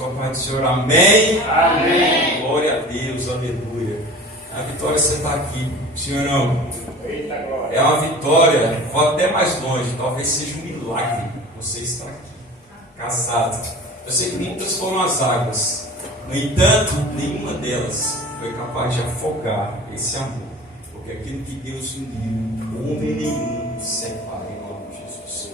Sua paz do Senhor, amém? Amém. Glória a Deus, aleluia. A vitória você está aqui, Senhor não. Eita glória. É uma vitória, vou até mais longe, talvez seja um milagre você estar aqui, casado. Eu sei que muitas foram as águas, no entanto, nenhuma delas foi capaz de afogar esse amor, porque aquilo que Deus uniu, homem nenhum separa em nome de Jesus.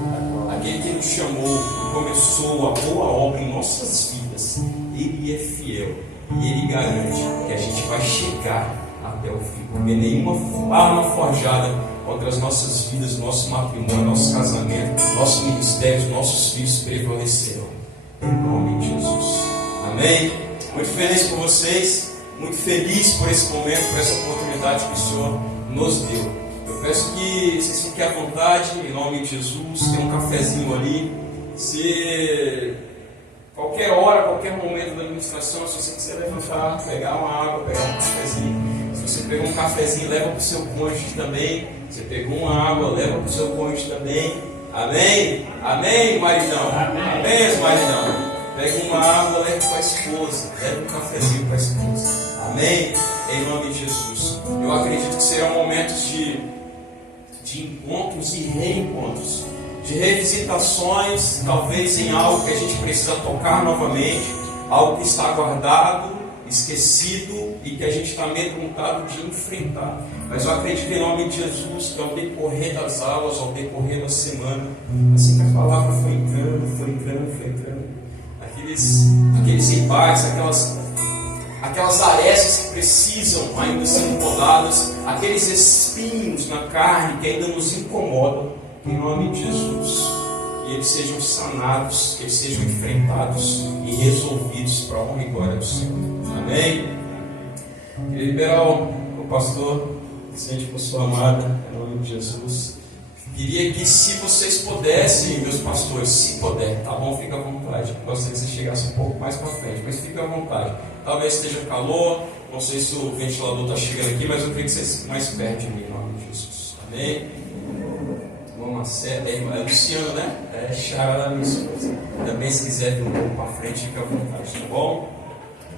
Aquele que nos chamou e começou a boa obra em nossas vidas, Ele é fiel e Ele garante que a gente vai chegar até o fim, porque nenhuma arma forjada contra as nossas vidas, nosso matrimônio, nosso casamento, nosso ministério, nossos filhos prevalecerão, em nome de Jesus. Amém? Muito feliz por vocês, muito feliz por esse momento, por essa oportunidade que o Senhor nos deu. Eu peço que vocês fiquem à vontade, em nome de Jesus. Tem um cafezinho ali. Se qualquer hora, qualquer momento da administração, se você quiser levantar, pegar uma água, pegar um cafezinho. Se você pegou um cafezinho, leva para o seu cônjuge também. Se pegou uma água, leva para o seu cônjuge também. Amém? Amém, maridão? Amém, maridão? Pega uma água, leva para a esposa. Leva um cafezinho para a esposa. Amém? Em nome de Jesus. Eu acredito que serão momentos de encontros e reencontros, de revisitações, talvez em algo que a gente precisa tocar novamente, algo que está guardado, esquecido e que a gente está amedrontado de enfrentar. Mas eu acredito em nome de Jesus que ao decorrer das aulas, ao decorrer da semana, assim que a palavra foi entrando, aqueles embates, aquelas arestas que precisam ainda ser podadas, aqueles espinhos na carne que ainda nos incomodam, em nome de Jesus, que eles sejam sanados, que eles sejam enfrentados e resolvidos para a honra e glória do Senhor. Amém? Queria liberar o pastor Vicente por sua amada, em nome de Jesus. Queria que, se vocês pudessem, meus pastores, se puder, tá bom? Fica à vontade. Gostaria que você chegasse um pouco mais para frente, mas fica à vontade. Talvez esteja calor, não sei se o ventilador está chegando aqui, mas eu queria que vocês fiquem mais perto de mim, em nome de Jesus. Amém? Vamos certo, é Luciano, né? É Chara da minha esposa. Também, se quiser vir um pouco para frente, fica à vontade, tá bom?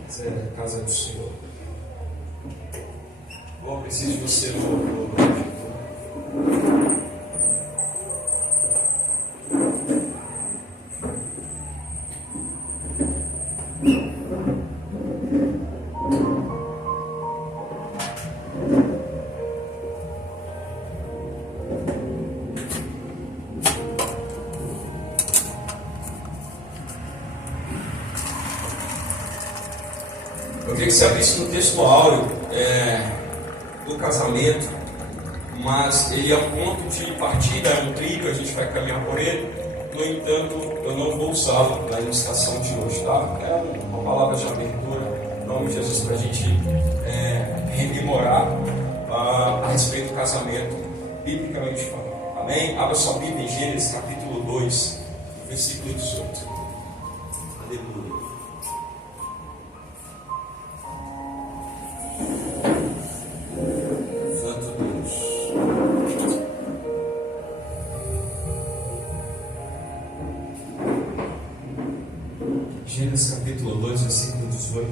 Essa é a casa do Senhor. Bom, preciso de você no Eu queria que você abrisse no texto áureo do casamento, mas ele é um ponto de partida, é um trilho, a gente vai caminhar por ele. No entanto, eu não vou usá-lo na ilustração de hoje, tá? É uma palavra de abertura, em nome de Jesus, para a gente rememorar a respeito do casamento, biblicamente falando. Amém? Abra sua Bíblia em Gênesis capítulo 2, versículo 18. Aleluia. Gênesis capítulo 2, versículo 18.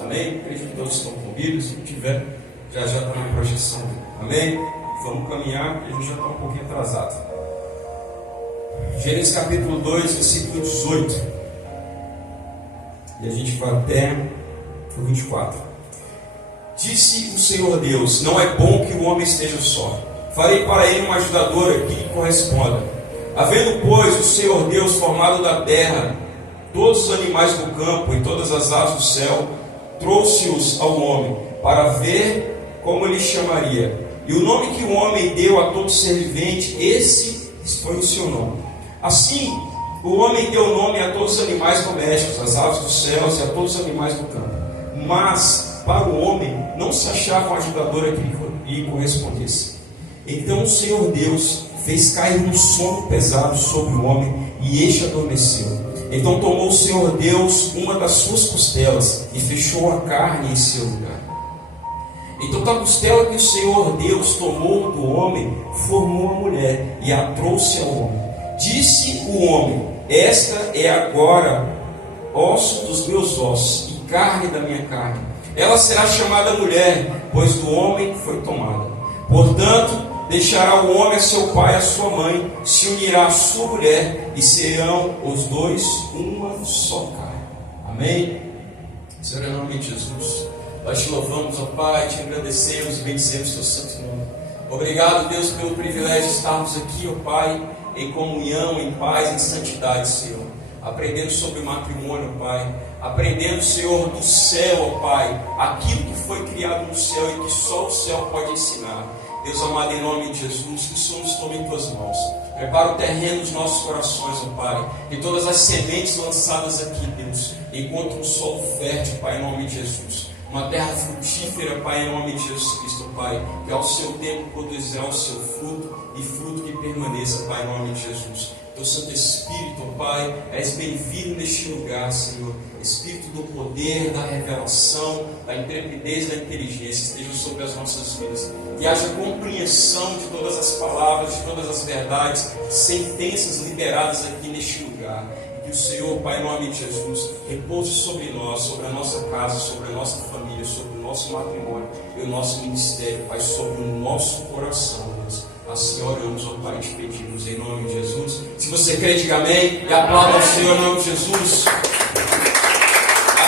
Amém? Acredito que todos estão com Bíblia. Se não tiver, já está na projeção. Amém? Vamos caminhar, porque a gente já está um pouquinho atrasado. Gênesis capítulo 2, versículo 18. E a gente vai até o 24. Disse o Senhor Deus: não é bom que o homem esteja só. Farei para ele uma ajudadora que lhe corresponda. Havendo, pois, o Senhor Deus formado da terra todos os animais do campo e todas as aves do céu, trouxe-os ao homem para ver como lhe chamaria. E o nome que o homem deu a todo ser vivente, esse foi o seu nome. Assim, o homem deu nome a todos os animais domésticos, às aves dos céus e a todos os animais do campo. Mas, para o homem, não se achava uma ajudadora que lhe correspondesse. Então o Senhor Deus fez cair um sono pesado sobre o homem, e este adormeceu. Então tomou o Senhor Deus uma das suas costelas e fechou a carne em seu lugar. Então da costela que o Senhor Deus tomou do homem, formou a mulher e a trouxe ao homem. Disse o homem: esta é agora osso dos meus ossos e carne da minha carne. Ela será chamada mulher, pois do homem foi tomada. Portanto, deixará o homem a seu pai e a sua mãe, se unirá à sua mulher, e serão os dois uma só carne. Amém? Senhor, em nome de Jesus, nós te louvamos, ó Pai, te agradecemos e bendecemos o teu santo nome. Obrigado, Deus, pelo privilégio de estarmos aqui, ó Pai, em comunhão, em paz, em santidade, Senhor. Aprendendo sobre o matrimônio, Pai. Aprendendo, Senhor, do céu, ó Pai, aquilo que foi criado no céu e que só o céu pode ensinar. Deus amado, em nome de Jesus, que o Senhor nos tome em tuas mãos. Prepara o terreno dos nossos corações, ó Pai. E todas as sementes lançadas aqui, Deus, encontrem um solo fértil, Pai, em nome de Jesus. Uma terra frutífera, Pai, em nome de Jesus Cristo, Pai. Que ao seu tempo produzirá o seu fruto e fruto que permaneça, Pai, em nome de Jesus. Teu Santo Espírito, ó Pai, és bem-vindo neste lugar, Senhor. Espírito do poder, da revelação, da intrepidez, da inteligência, esteja sobre as nossas vidas. Que haja compreensão de todas as palavras, de todas as verdades, sentenças liberadas aqui neste lugar. Que o Senhor, Pai, em nome de Jesus, repouse sobre nós, sobre a nossa casa, sobre a nossa família, sobre o nosso matrimônio e o nosso ministério, Pai, sobre o nosso coração, Deus. Assim oramos, ó Pai, te pedimos em nome de Jesus. Se você crê, diga amém e aplauda ao Senhor em nome de Jesus.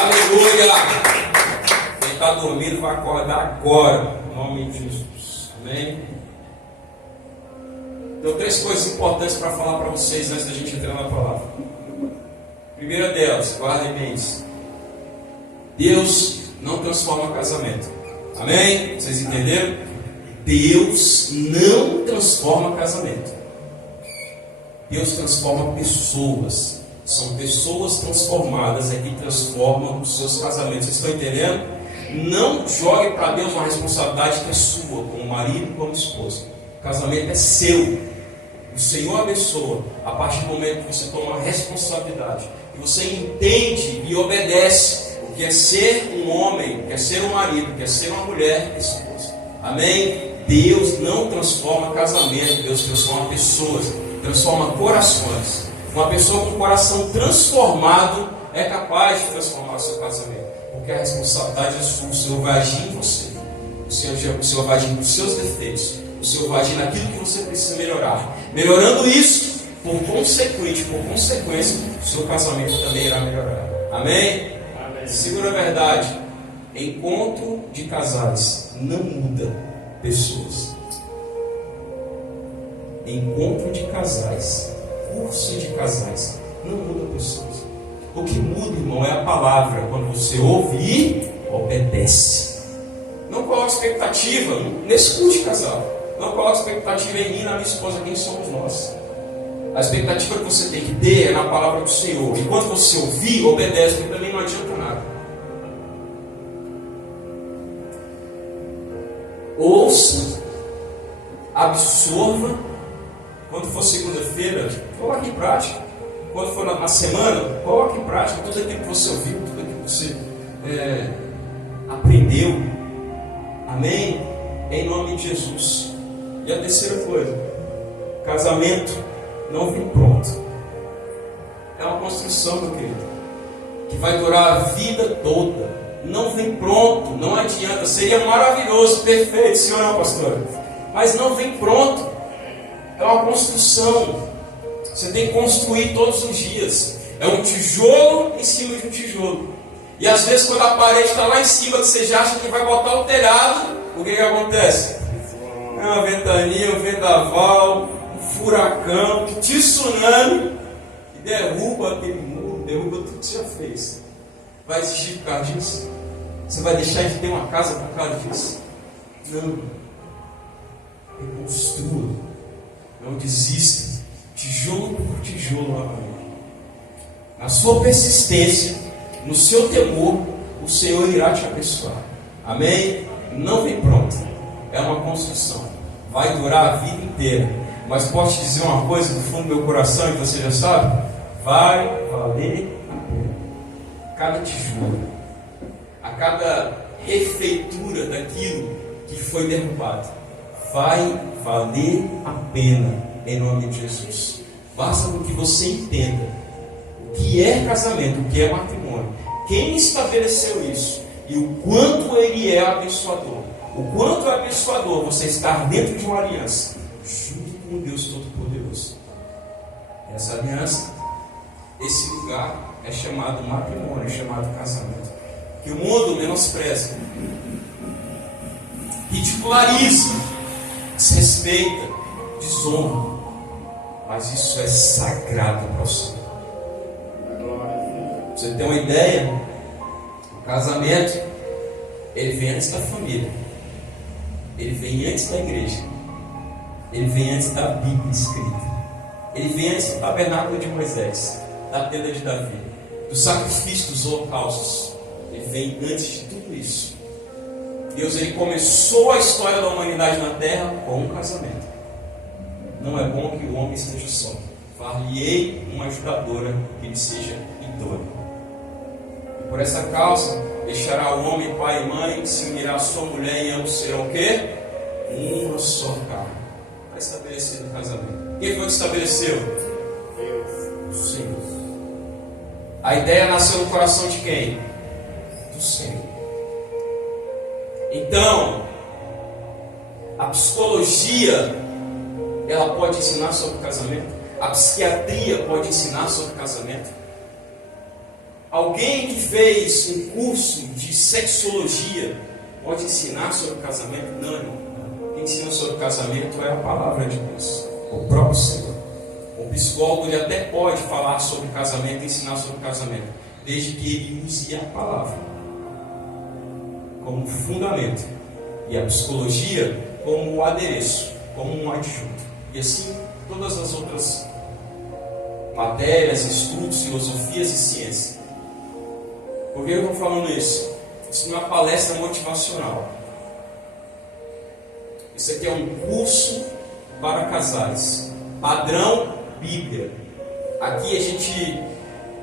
Aleluia! Quem está dormindo vai acordar agora, em nome de Jesus. Amém? Então, 3 coisas importantes para falar para vocês antes da gente entrar na palavra. Primeira delas, guardem bem isso. Deus não transforma casamento. Amém? Vocês entenderam? Deus não transforma casamento. Deus transforma pessoas. São pessoas transformadas que transformam os seus casamentos. Vocês estão entendendo? Não jogue para Deus uma responsabilidade que é sua, como marido e como esposa. O casamento é seu. O Senhor abençoa a partir do momento que você toma a responsabilidade, que você entende e obedece o que é ser um homem, o que é ser um marido, o que é ser uma mulher esposa. Amém? Deus não transforma casamento, Deus transforma pessoas, transforma corações. Uma pessoa com o coração transformado é capaz de transformar o seu casamento, porque a responsabilidade é sua. O Senhor vai agir em você, o Senhor vai agir nos seus defeitos, o Senhor vai agir naquilo que você precisa melhorar. Melhorando isso, por consequência, o seu casamento também irá melhorar. Amém? Amém. Segunda verdade: encontro de casais não muda pessoas. Encontro de casais, curso de casais, não muda pessoas. O que muda, irmão, é a palavra. Quando você ouve e obedece. Não coloque expectativa nesse curso de casal. Não coloque expectativa em mim e na minha esposa, quem somos nós. A expectativa que você tem que ter é na palavra do Senhor. E quando você ouvir, obedece, porque também não adianta nada. Ouça, absorva. Quando for segunda-feira, coloque em prática. Quando for na semana, coloque em prática tudo aquilo que você ouviu, tudo aquilo que você aprendeu. Amém? Em nome de Jesus. E a terceira coisa: casamento não vem pronto. É uma construção, meu querido, que vai durar a vida toda. Não vem pronto, não adianta. Seria maravilhoso, perfeito, sim ou não, pastor? Mas não vem pronto. É uma construção. Você tem que construir todos os dias. É um tijolo em cima de um tijolo. E às vezes quando a parede está lá em cima, que você já acha que vai botar o telhado, o que acontece? É uma ventania, um vendaval, um furacão, um tsunami, que derruba aquele muro, derruba tudo que você já fez. Vai existir por causa disso? Você vai deixar de ter uma casa por causa disso? Não. Reconstrua. Não desista. Tijolo por tijolo novamente. Na sua persistência, no seu temor, o Senhor irá te abençoar. Amém? Não vem pronto. É uma construção. Vai durar a vida inteira. Mas posso te dizer uma coisa do fundo do meu coração, e você já sabe? vai valer a pena. Cada tijolo, a cada refeitura daquilo que foi derrubado, vai valer a pena em nome de Jesus. Basta que você entenda o que é casamento, o que é matrimônio, quem estabeleceu isso e o quanto ele é abençoador. O quanto é abençoador você estar dentro de uma aliança junto com Deus Todo-Poderoso. Essa aliança, esse lugar é chamado matrimônio, é chamado casamento. Que o mundo menospreza, ridiculariza, desrespeita, desonra. Mas isso é sagrado para o Senhor. Pra você ter uma ideia, o casamento, ele vem antes da família. Ele vem antes da igreja. Ele vem antes da Bíblia escrita. Ele vem antes do tabernáculo de Moisés, da tenda de Davi, do sacrifício dos holocaustos. Ele vem antes de tudo isso. Deus, ele começou a história da humanidade na terra com um casamento. Não é bom que o homem esteja só. Far-lhe-ei uma ajudadora que lhe seja idônea. E por essa causa, deixará o homem pai e mãe, se unirá a sua mulher, e ambos serão o quê? Uma só carne. Está estabelecido o casamento. Quem foi que estabeleceu? Deus. O Senhor. A ideia nasceu no coração de quem? Do Senhor. Então, a psicologia, ela pode ensinar sobre casamento. A psiquiatria pode ensinar sobre casamento. Alguém que fez um curso de sexologia pode ensinar sobre casamento? Não, irmão. Quem ensina sobre casamento é a palavra de Deus, o próprio Senhor. O psicólogo ele até pode falar sobre casamento e ensinar sobre casamento, desde que ele use a palavra como fundamento e a psicologia como um adereço, como um adjunto. E assim todas as outras matérias, estudos, filosofias e ciência. Por que eu estou falando isso? Isso não é uma palestra motivacional. Isso aqui é um curso para casais. Padrão Bíblia. Aqui a gente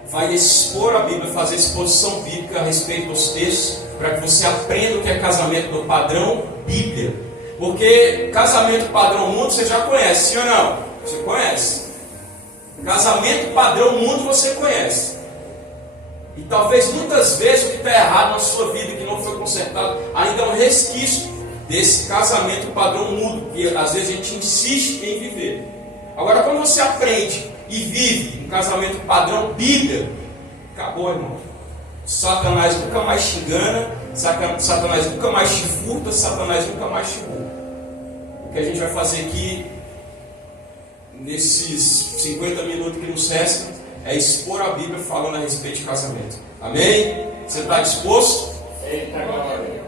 vai expor a Bíblia, fazer exposição bíblica a respeito dos textos, para que você aprenda o que é casamento do padrão Bíblia. Porque casamento padrão mundo você já conhece, sim ou não? Você conhece. Casamento padrão mundo você conhece. E talvez muitas vezes o que está errado na sua vida, que não foi consertado, ainda é um resquício desse casamento padrão mundo, que às vezes a gente insiste em viver. Agora, quando você aprende e vive um casamento padrão Bíblia, acabou, irmão. Satanás nunca mais te engana, Satanás nunca mais te furta, Satanás nunca mais te rouba. O que a gente vai fazer aqui, nesses 50 minutos que nos restam, é expor a Bíblia falando a respeito de casamento. Amém? Você está disposto? Eita glória.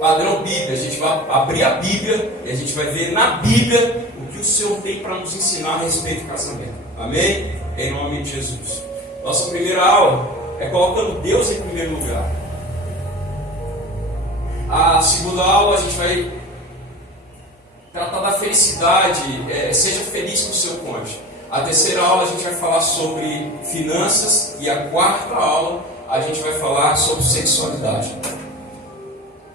Padrão Bíblia, a gente vai abrir a Bíblia e a gente vai ver na Bíblia o que o Senhor tem para nos ensinar a respeito de casamento. Amém? Em nome de Jesus. Nossa primeira aula é colocando Deus em primeiro lugar. A segunda aula a gente vai tratar da felicidade, seja feliz com o seu cônjuge. A terceira aula a gente vai falar sobre finanças e a quarta aula a gente vai falar sobre sexualidade.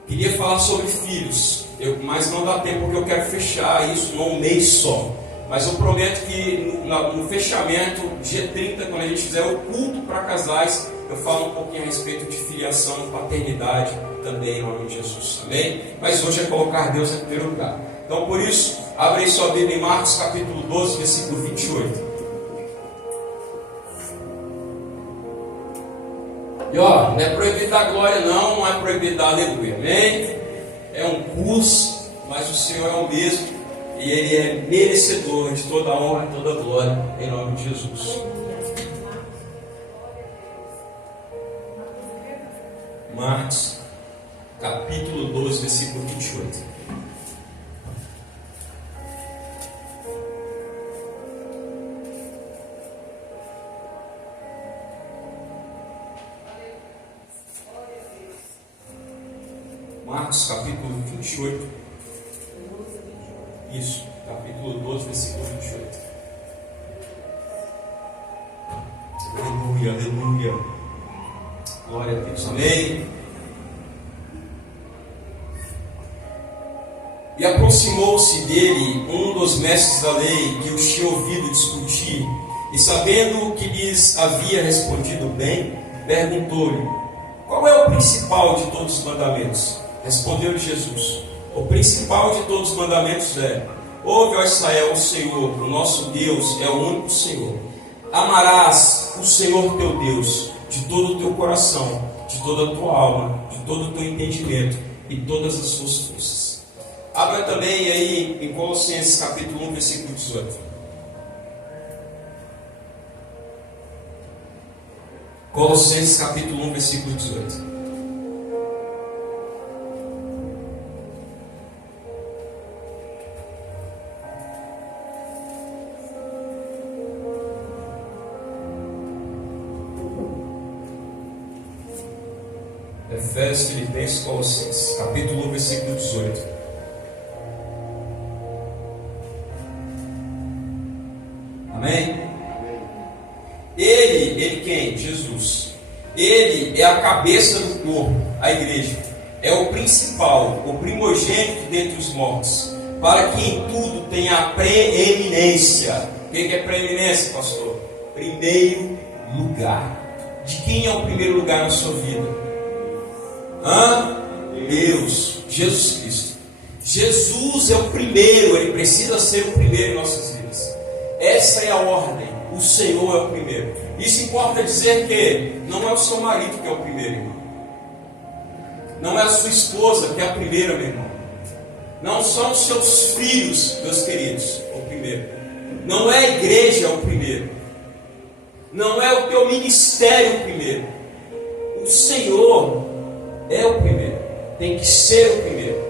Queria falar sobre filhos, mas não dá tempo porque eu quero fechar isso num mês só. Mas eu prometo que no fechamento, dia 30, quando a gente fizer o culto para casais, eu falo um pouquinho a respeito de filiação, paternidade também, em nome de Jesus. Amém? Mas hoje é colocar Deus em primeiro lugar. Então por isso, abre aí sua Bíblia em Marcos capítulo 12, versículo 28. E ó, não é proibido dar glória não é proibido dar aleluia, amém? É um curso, mas o Senhor é o mesmo e Ele é merecedor de toda a honra e toda a glória, em nome de Jesus. Marcos capítulo 12, versículo 28. Marcos capítulo 28. Isso, capítulo 12, versículo 28. aleluia, aleluia. Glória a Deus, amém. E aproximou-se dele um dos mestres da lei que os tinha ouvido discutir, e sabendo que lhes havia respondido bem, perguntou-lhe: qual é o principal de todos os mandamentos? Respondeu-lhe Jesus: o principal de todos os mandamentos é: ouve, ó Israel, o Senhor, o nosso Deus é o único Senhor. Amarás o Senhor teu Deus de todo o teu coração, de toda a tua alma, de todo o teu entendimento e todas as suas forças. Abra também aí em Colossenses capítulo 1, versículo 18. Colossenses capítulo 1, versículo 18. Efésios, Filipenses, Colossenses, capítulo 1, versículo 18. Amém? Ele quem? Jesus. Ele é a cabeça do corpo, a igreja. É o principal, o primogênito dentre os mortos, para que em tudo tenha a preeminência. O que é preeminência, pastor? Primeiro lugar. De quem é o primeiro lugar na sua vida? Deus, Jesus Cristo. Jesus é o primeiro, ele precisa ser o primeiro em nossas vidas. Essa é a ordem, o Senhor é o primeiro. Isso importa dizer que não é o seu marido que é o primeiro, irmão. Não é a sua esposa que é a primeira, meu irmão. Não são os seus filhos, meus queridos, o primeiro. Não é a igreja o primeiro. Não é o teu ministério o primeiro. O Senhor é o primeiro. Tem que ser o primeiro.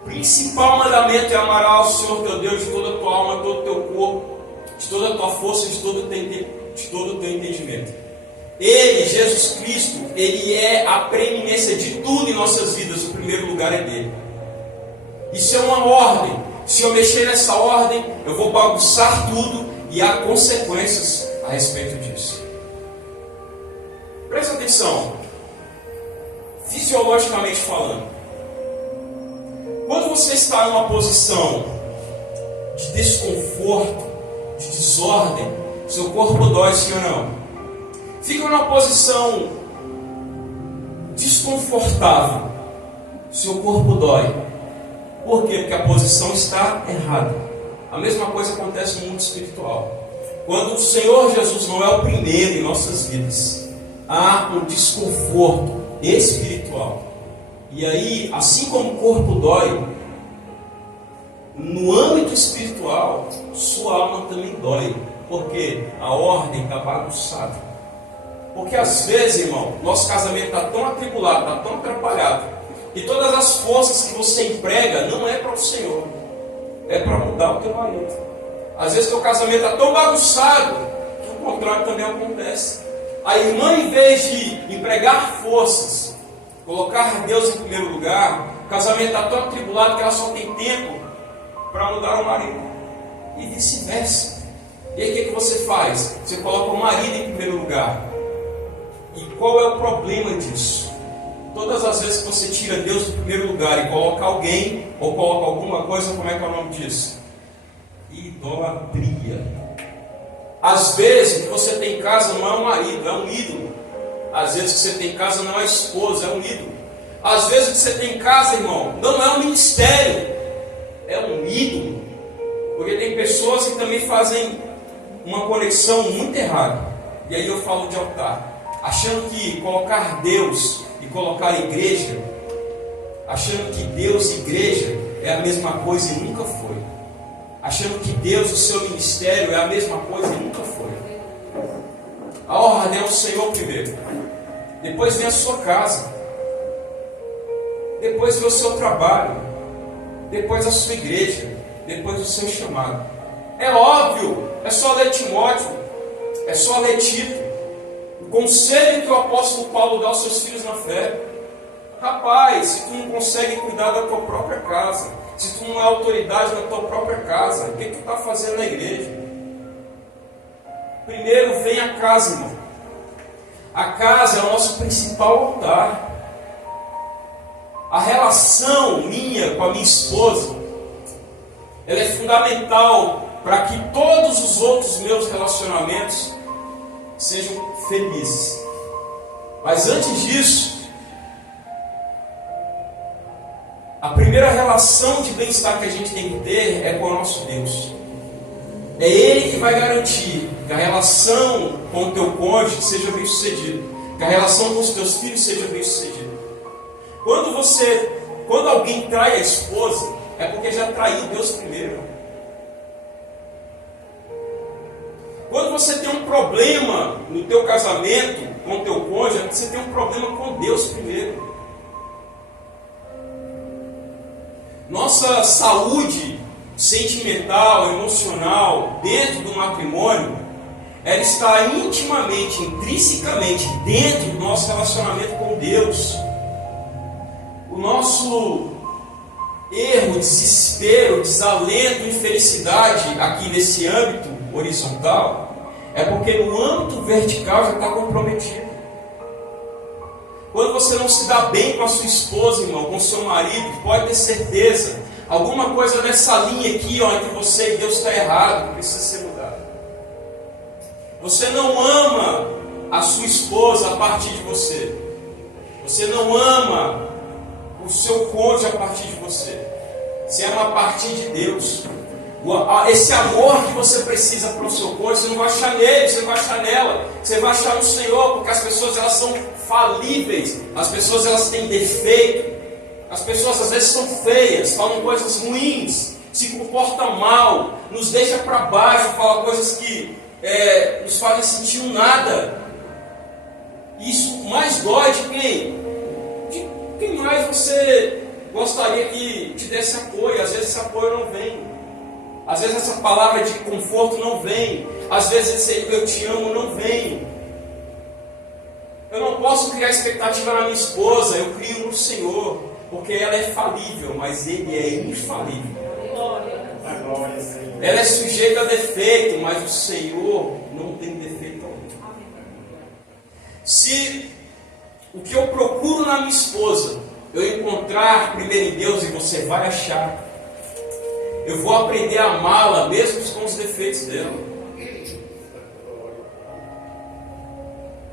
O principal mandamento é amar o Senhor teu Deus de toda a tua alma, de todo o teu corpo, de toda a tua força, de todo o teu entendimento. Ele, Jesus Cristo, ele é a preeminência de tudo em nossas vidas. O primeiro lugar é dele. Isso é uma ordem. Se eu mexer nessa ordem, eu vou bagunçar tudo e há consequências a respeito disso. Presta atenção. Fisiologicamente falando, quando você está em uma posição de desconforto, de desordem, seu corpo dói, sim ou não? Fica numa posição desconfortável, seu corpo dói. Por quê? Porque a posição está errada. A mesma coisa acontece no mundo espiritual. Quando o Senhor Jesus não é o primeiro em nossas vidas, há um desconforto espiritual. E aí, assim como o corpo dói, no âmbito espiritual, sua alma também dói. Porque a ordem está bagunçada. Porque às vezes, irmão, nosso casamento está tão atribulado, está tão atrapalhado, e todas as forças que você emprega não é para o Senhor, é para mudar o teu marido. Às vezes teu casamento está tão bagunçado que o contrário também acontece. A irmã, em vez de empregar forças, colocar Deus em primeiro lugar, o casamento está tão atribulado que ela só tem tempo para mudar o marido. E vice-versa. E aí o que você faz? Você coloca o marido em primeiro lugar. E qual é o problema disso? Todas as vezes que você tira Deus do primeiro lugar e coloca alguém, ou coloca alguma coisa, como é que é o nome disso? Idolatria. Às vezes o que você tem em casa não é um marido, é um ídolo. Às vezes o que você tem em casa não é a esposa, é um ídolo. Às vezes o que você tem em casa, irmão, não é um ministério, é um ídolo. Porque tem pessoas que também fazem uma conexão muito errada. E aí eu falo de altar, achando que colocar Deus e colocar a igreja, achando que Deus e igreja é a mesma coisa e nunca foi. Achando que Deus e o seu ministério é a mesma coisa e nunca foi. A ordem é o Senhor primeiro. Depois vem a sua casa. Depois vem o seu trabalho. Depois a sua igreja. Depois o seu chamado. É óbvio, é só ler Timóteo, é só ler Tito. O conselho que o apóstolo Paulo dá aos seus filhos na fé. Rapaz, se tu não consegue cuidar da tua própria casa, se tu não é autoridade na tua própria casa, o que tu está fazendo na igreja? Primeiro vem a casa, irmão. A casa é o nosso principal altar. A relação minha com a minha esposa, ela é fundamental para que todos os outros meus relacionamentos sejam felizes. Mas antes disso, a primeira relação de bem-estar que a gente tem que ter é com o nosso Deus. É Ele que vai garantir que a relação com o teu cônjuge seja bem sucedida, que a relação com os teus filhos seja bem sucedida. Quando alguém trai a esposa, é porque já traiu Deus primeiro. Quando você tem um problema no teu casamento com o teu cônjuge, é porque você tem um problema com Deus primeiro. Nossa saúde sentimental, emocional, dentro do matrimônio, ela está intimamente, intrinsecamente dentro do nosso relacionamento com Deus. O nosso erro, desespero, desalento, infelicidade aqui nesse âmbito horizontal é porque no âmbito vertical já está comprometido. Quando você não se dá bem com a sua esposa, irmão, com o seu marido, pode ter certeza, alguma coisa nessa linha aqui, ó, entre você e Deus está errado, precisa ser mudado. Você não ama a sua esposa a partir de você. Você não ama o seu cônjuge a partir de você. Você ama a partir de Deus. Esse amor que você precisa para o seu cônjuge, você não vai achar nele, você não vai achar nela. Você vai achar no Senhor, porque as pessoas elas são falíveis. As pessoas elas têm defeito. As pessoas às vezes são feias, falam coisas ruins, se comportam mal, nos deixa para baixo, falam coisas que nos fazem sentir um nada. Isso mais dói de quem? De quem mais você gostaria que te desse apoio. Às vezes esse apoio não vem. Às vezes essa palavra de conforto não vem. Às vezes esse eu te amo não vem. Eu não posso criar expectativa na minha esposa, eu crio no Senhor. Porque ela é falível, mas Ele é infalível. Ela é sujeita a defeito, mas o Senhor não tem defeito algum. Se o que eu procuro na minha esposa eu encontrar primeiro em Deus, e você vai achar, eu vou aprender a amá-la mesmo com os defeitos dela.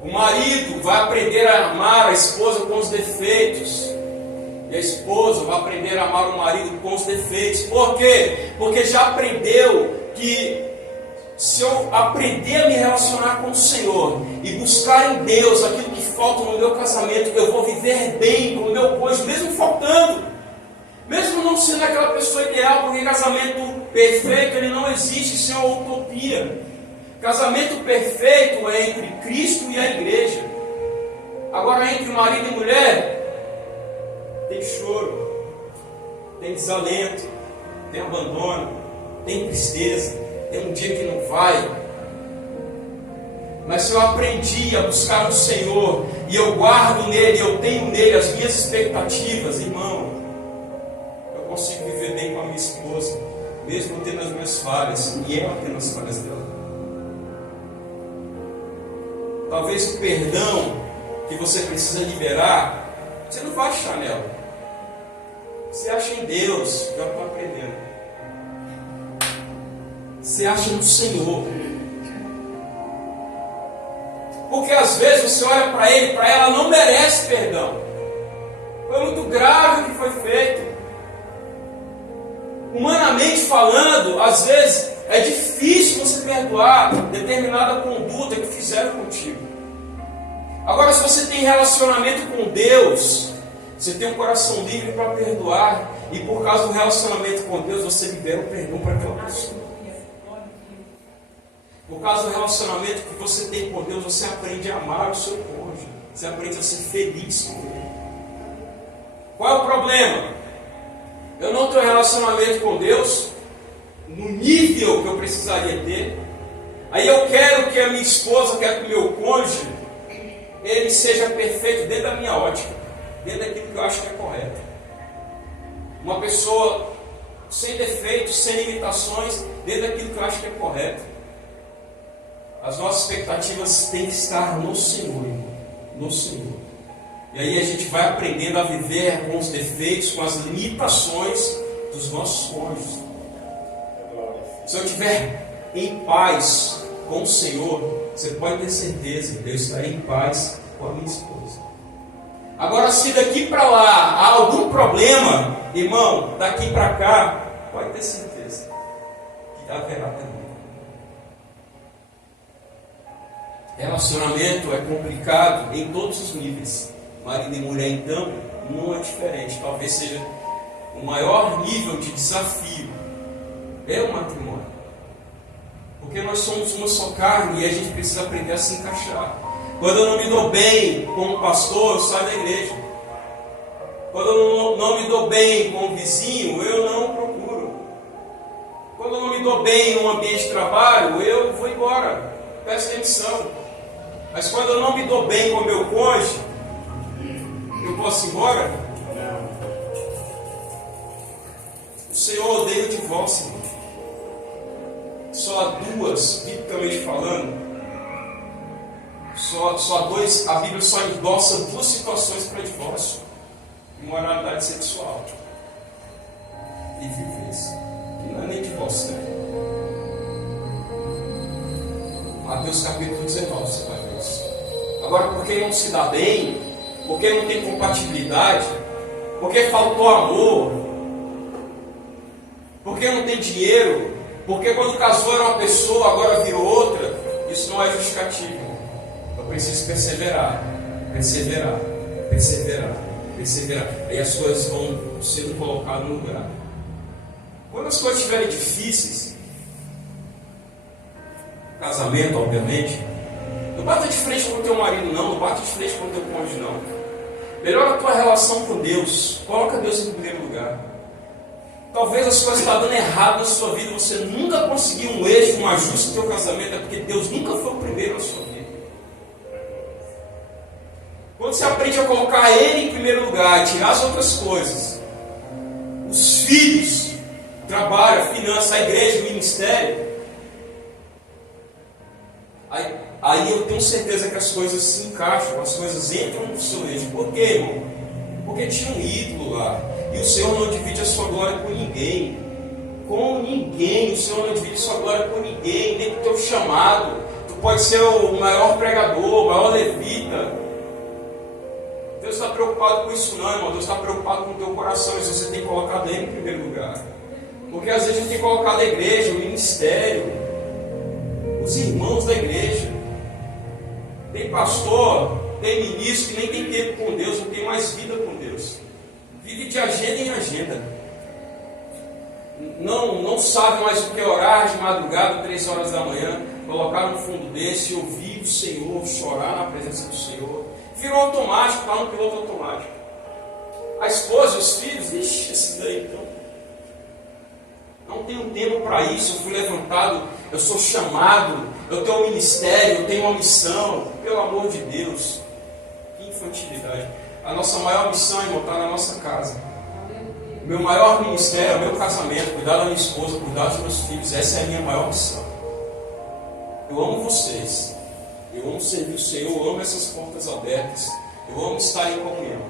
O marido vai aprender a amar a esposa com os defeitos. E a esposa vai aprender a amar o marido com os defeitos. Por quê? Porque já aprendeu que se eu aprender a me relacionar com o Senhor e buscar em Deus aquilo que falta no meu casamento, eu vou viver bem com o meu cônjuge, mesmo faltando. Mesmo não sendo aquela pessoa ideal, porque casamento perfeito ele não existe, isso é uma utopia. Casamento perfeito é entre Cristo e a igreja. Agora, entre marido e mulher, tem choro, tem desalento, tem abandono, tem tristeza, tem um dia que não vai. Mas se eu aprendi a buscar o Senhor, e eu guardo nele, eu tenho nele as minhas expectativas, irmão, eu consigo viver bem com a minha esposa, mesmo tendo as minhas falhas, e ela tendo as falhas dela. Talvez o perdão que você precisa liberar, você não vai achar nela. Você acha em Deus, já estou aprendendo. Você acha no Senhor. Porque às vezes você olha para ele, para ela, não merece perdão. Foi muito grave o que foi feito. Humanamente falando, às vezes é difícil você perdoar determinada conduta que fizeram contigo. Agora, se você tem relacionamento com Deus, você tem um coração livre para perdoar. E por causa do relacionamento com Deus, você libera o perdão para aquela pessoa. Por causa do relacionamento que você tem com Deus, você aprende a amar o seu cônjuge. Você aprende a ser feliz com ele. Qual é o problema? Eu não tenho relacionamento com Deus no nível que eu precisaria ter. Aí eu quero que a minha esposa, quero que o meu cônjuge, ele seja perfeito dentro da minha ótica, dentro daquilo que eu acho que é correto. Uma pessoa sem defeitos, sem limitações, dentro daquilo que eu acho que é correto. As nossas expectativas têm que estar no Senhor, irmão. No Senhor. E aí a gente vai aprendendo a viver com os defeitos, com as limitações dos nossos cônjuges. Se eu estiver em paz com o Senhor, você pode ter certeza que eu estarei em paz com a minha esposa. Agora, se daqui para lá há algum problema, irmão, daqui para cá, pode ter certeza que haverá também. Relacionamento é complicado em todos os níveis. Marido e mulher, então, não é diferente. Talvez seja o maior nível de desafio é o matrimônio. Porque nós somos uma só carne e a gente precisa aprender a se encaixar. Quando eu não me dou bem como pastor, eu saio da igreja. Quando eu não me dou bem com o vizinho, eu não procuro. Quando eu não me dou bem no ambiente de trabalho, eu vou embora, peço demissão. Mas quando eu não me dou bem com o meu cônjuge, eu posso ir embora? Não. O Senhor odeia o divórcio, irmão. Só há duas, biblicamente falando, só há dois, a Bíblia só endossa duas situações para divórcio: imoralidade sexual e viuvez. Que não é nem divórcio, né? Mateus capítulo 19, você vai ver isso. Agora, porque não se dá bem, porque não tem compatibilidade, porque faltou amor, porque não tem dinheiro, porque quando casou era uma pessoa, agora virou outra, isso não é justificativo. Eu preciso perseverar, perseverar, perseverar, perseverar. Aí as coisas vão sendo colocadas no lugar. Quando as coisas estiverem difíceis, casamento, obviamente, não bata de frente com o teu marido, não bata de frente com o teu cônjuge, não. Melhora a tua relação com Deus, coloca Deus em primeiro lugar. Talvez as coisas estão dando errado na sua vida, você nunca conseguiu um êxito, um ajuste no teu casamento, é porque Deus nunca foi o primeiro na sua vida. Quando você aprende a colocar Ele em primeiro lugar, tirar as outras coisas, os filhos, trabalho, a finança, a igreja, o ministério, aí eu tenho certeza que as coisas se encaixam, as coisas entram no seu eixo. Por quê, irmão? Porque tinha um ídolo lá. E o Senhor não divide a sua glória com ninguém. Com ninguém. O Senhor não divide a sua glória com ninguém. Nem com o teu chamado. Tu pode ser o maior pregador, o maior levita. Deus está preocupado com isso não, irmão. Deus está preocupado com o teu coração. E você tem colocado Ele em primeiro lugar. Porque às vezes a gente tem colocado a igreja, o ministério, os irmãos da igreja. Tem pastor, tem ministro que nem tem tempo com Deus, não tem mais vida com Deus. Vive de agenda em agenda. Não sabe mais o que é orar de madrugada, 3 horas da manhã, colocar no fundo desse, ouvir o Senhor, chorar na presença do Senhor. Virou automático, está no piloto automático. A esposa e os filhos, ixi, esse daí então. Não tenho tempo para isso, eu fui levantado, eu sou chamado, eu tenho um ministério, eu tenho uma missão. Pelo amor de Deus, que infantilidade. A nossa maior missão, irmão, está na nossa casa. O meu maior ministério é o meu casamento, cuidar da minha esposa, cuidar dos meus filhos. Essa é a minha maior missão. Eu amo vocês, eu amo servir o Senhor, eu amo essas portas abertas, eu amo estar em comunhão.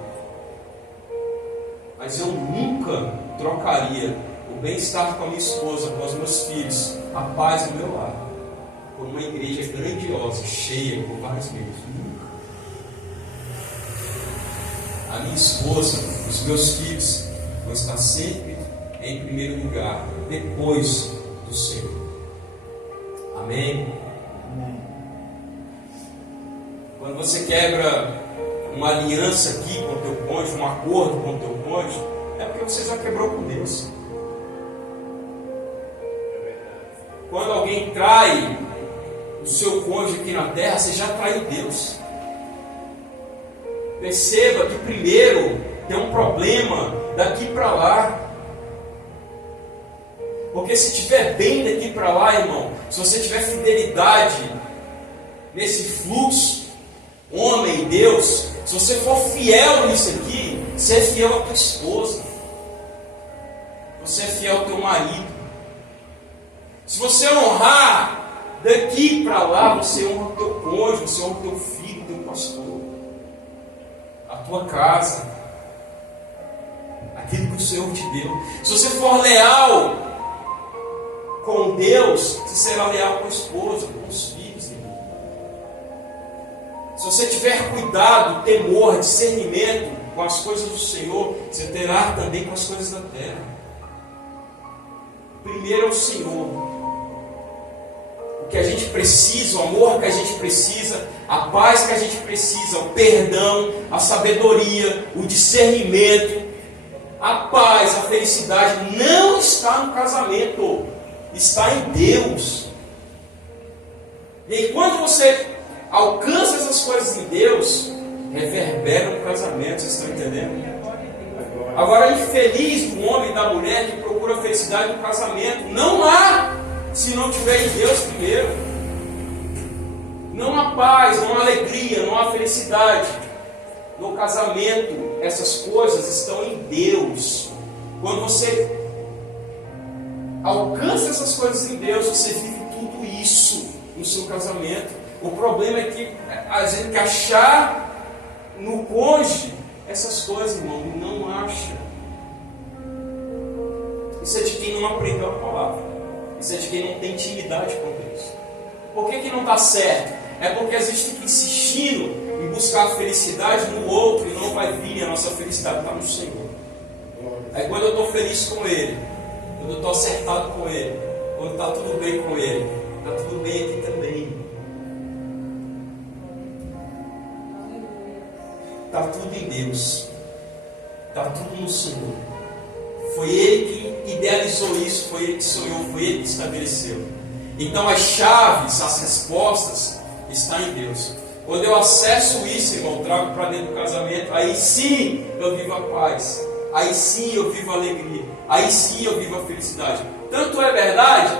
Mas eu nunca trocaria o bem-estar com a minha esposa, com os meus filhos, a paz do meu lar, por uma igreja grandiosa, cheia, com vários membros. Nunca. A minha esposa, os meus filhos, vão estar sempre em primeiro lugar, depois do Senhor. Amém? Amém. Quando você quebra uma aliança aqui com o teu cônjuge, um acordo com o teu cônjuge, é porque você já quebrou com Deus. Quando alguém trai o seu cônjuge aqui na terra, você já traiu Deus. Perceba que primeiro tem um problema daqui para lá. Porque se estiver bem daqui para lá, irmão, se você tiver fidelidade nesse fluxo, homem, Deus, se você for fiel nisso aqui, você é fiel à tua esposa, você é fiel ao teu marido. Se você honrar Daqui para lá você honra o teu cônjuge, você honra o teu filho, o teu pastor, a tua casa, aquilo que o Senhor te deu. Se você for leal com Deus, você será leal com a esposa, com os filhos. Se você tiver cuidado, temor, discernimento com as coisas do Senhor, você terá também com as coisas da terra. Primeiro é o Senhor. O que a gente precisa, o amor que a gente precisa, a paz que a gente precisa, o perdão, a sabedoria, o discernimento, a paz, a felicidade não está no casamento, está em Deus. E aí, quando você alcança essas coisas em Deus, reverbera no casamento, vocês estão entendendo? Agora, infeliz do homem e da mulher que procura a felicidade no casamento. Não há, se não tiver em Deus primeiro. Não há paz, não há alegria, não há felicidade. No casamento, essas coisas estão em Deus. Quando você alcança essas coisas em Deus, você vive tudo isso no seu casamento. O problema é que a gente quer achar no cônjuge essas coisas, irmão, e não acha. Isso é de quem não aprendeu a palavra. Isso é de quem não tem intimidade com Deus. Por que não está certo? É porque a gente fica insistindo em buscar a felicidade no outro e não vai vir. A nossa felicidade está no Senhor. Aí quando eu estou feliz com Ele, quando eu estou acertado com Ele, quando está tudo bem com Ele, está tudo bem aqui também. Está tudo em Deus. Está tudo no Senhor. Foi Ele que idealizou isso, foi Ele que sonhou, foi Ele que estabeleceu. Então as chaves, as respostas estão em Deus. Quando eu acesso isso, irmão, trago para dentro do casamento, aí sim eu vivo a paz. Aí sim eu vivo a alegria. Aí sim eu vivo a felicidade. Tanto é verdade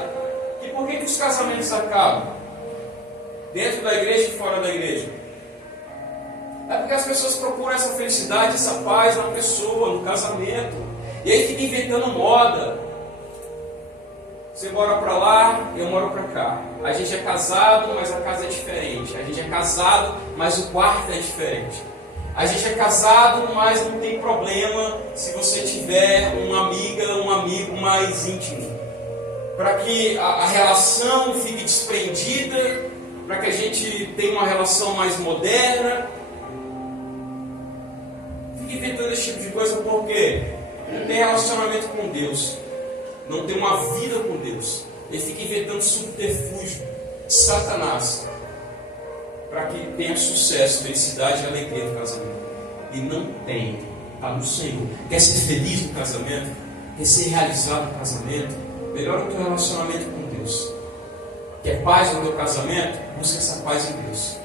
que por que os casamentos acabam? Dentro da igreja e fora da igreja? É porque as pessoas procuram essa felicidade, essa paz na pessoa, no casamento. E aí fica inventando moda. Você mora para lá, eu moro para cá. A gente é casado, mas a casa é diferente. A gente é casado, mas o quarto é diferente. A gente é casado, mas não tem problema se você tiver uma amiga, um amigo mais íntimo. Para que a relação fique desprendida, para que a gente tenha uma relação mais moderna. Inventando esse tipo de coisa porque não tem relacionamento com Deus, não tem uma vida com Deus. Ele fica inventando subterfúgio de Satanás para que tenha sucesso, felicidade e alegria no casamento. E não tem, está no Senhor. Quer ser feliz no casamento? Quer ser realizado no casamento? Melhora o teu relacionamento com Deus. Quer paz no teu casamento? Busca essa paz em Deus.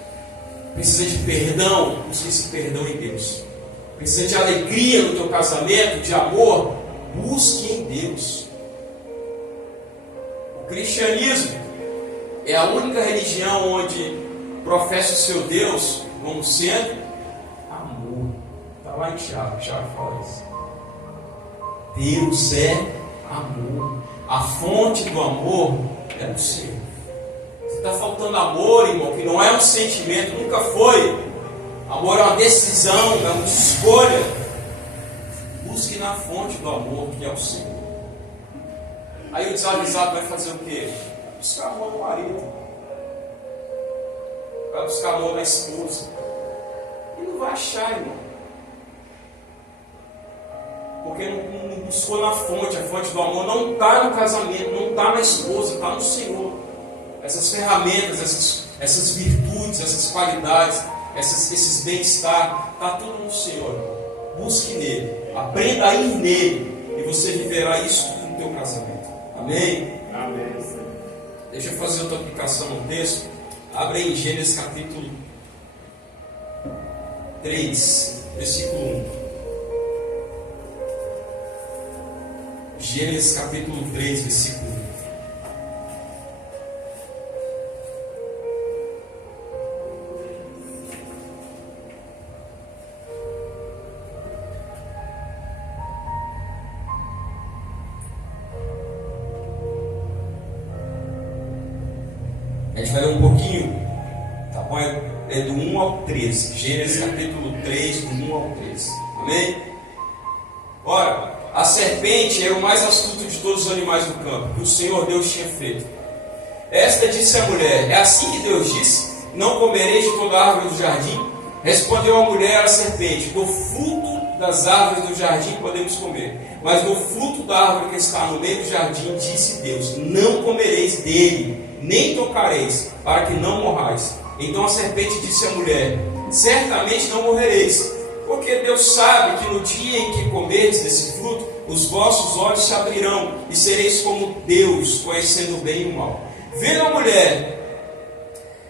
Precisa de perdão? Busca esse perdão em Deus. Precisa de alegria no teu casamento, de amor, busque em Deus. O cristianismo é a única religião onde professa o seu Deus como sendo amor. Está lá em Tiago, Tiago fala isso. Deus é amor. A fonte do amor é o Senhor. Se está faltando amor, irmão, que não é um sentimento, nunca foi. Amor é uma decisão, é uma escolha. Busque na fonte do amor, que é o Senhor. Aí o desavisado vai fazer o quê? Buscar amor no marido. Vai buscar amor na esposa. E não vai achar, irmão. Porque não buscou na fonte. A fonte do amor não está no casamento, não está na esposa, está no Senhor. Essas ferramentas, essas virtudes, essas qualidades, esses bem-estar, está tudo no Senhor. Busque nele, aprenda a ir nele, e você viverá isso tudo no teu casamento. Amém? Amém. Deixa eu fazer outra aplicação no texto. Abre aí em Gênesis capítulo 3, versículo 1. Gênesis capítulo 3, versículo 1. vai ler um pouquinho, tá bom? É do 1 ao 13. Gênesis capítulo 3, do 1 ao 13. Amém? Ora, a serpente era o mais astuto de todos os animais do campo que o Senhor Deus tinha feito. Esta disse à mulher: é assim que Deus disse: não comereis de toda árvore do jardim? Respondeu a mulher à serpente: do fruto das árvores do jardim podemos comer, mas do fruto da árvore que está no meio do jardim, disse Deus: não comereis dele, nem tocareis, para que não morrais. Então a serpente disse à mulher: certamente não morrereis, porque Deus sabe que no dia em que comerdes desse fruto, os vossos olhos se abrirão, e sereis como Deus, conhecendo o bem e o mal. Vendo a mulher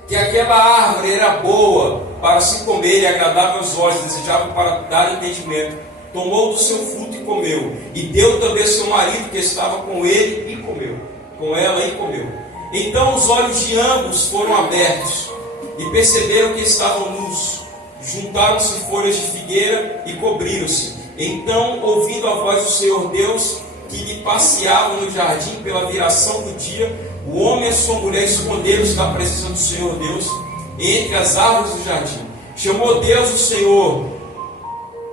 que aquela árvore era boa para se comer e agradável aos olhos, desejável para dar entendimento, tomou do seu fruto e comeu, e deu também ao seu marido que estava com ele e comeu, com ela e comeu. Então os olhos de ambos foram abertos, e perceberam que estavam nus. Juntaram-se folhas de figueira e cobriram-se. Então, ouvindo a voz do Senhor Deus, que lhe passeava no jardim pela viração do dia, o homem e a sua mulher esconderam-se da presença do Senhor Deus entre as árvores do jardim.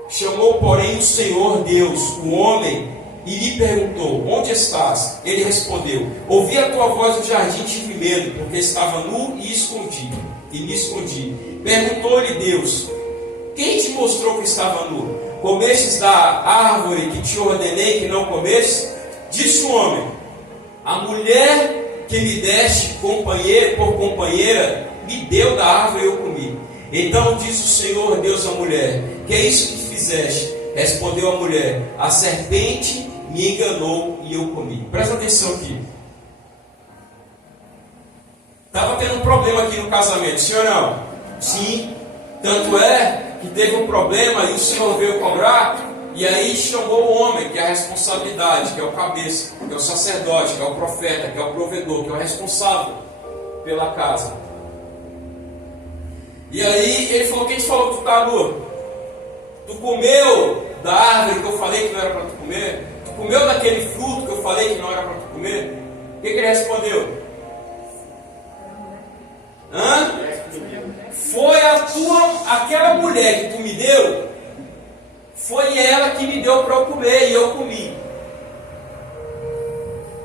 Chamou, porém, o Senhor Deus, o homem, e lhe perguntou: onde estás? Ele respondeu: ouvi a tua voz no jardim e tive medo, porque estava nu e me escondi. Perguntou-lhe Deus: quem te mostrou que estava nu? Comestes da árvore que te ordenei que não comestes? Disse o homem: a mulher que me deste por companheira me deu da árvore e eu comi. Então disse o Senhor Deus à mulher: que é isso que fizeste? Respondeu a mulher: a serpente me enganou e eu comi. Presta atenção aqui. Estava tendo um problema aqui no casamento, sim ou não? Sim. Tanto é que teve um problema e o Senhor veio cobrar, e aí chamou o homem, que é a responsabilidade, que é o cabeça, que é o sacerdote, que é o profeta, que é o provedor, que é o responsável pela casa. E aí ele falou: quem te falou que tu está nu? Tu comeu da árvore que eu falei que não era para tu comer? Tu comeu daquele fruto que eu falei que não era para tu comer? O que ele respondeu? Foi aquela mulher que tu me deu, foi ela que me deu para eu comer e eu comi.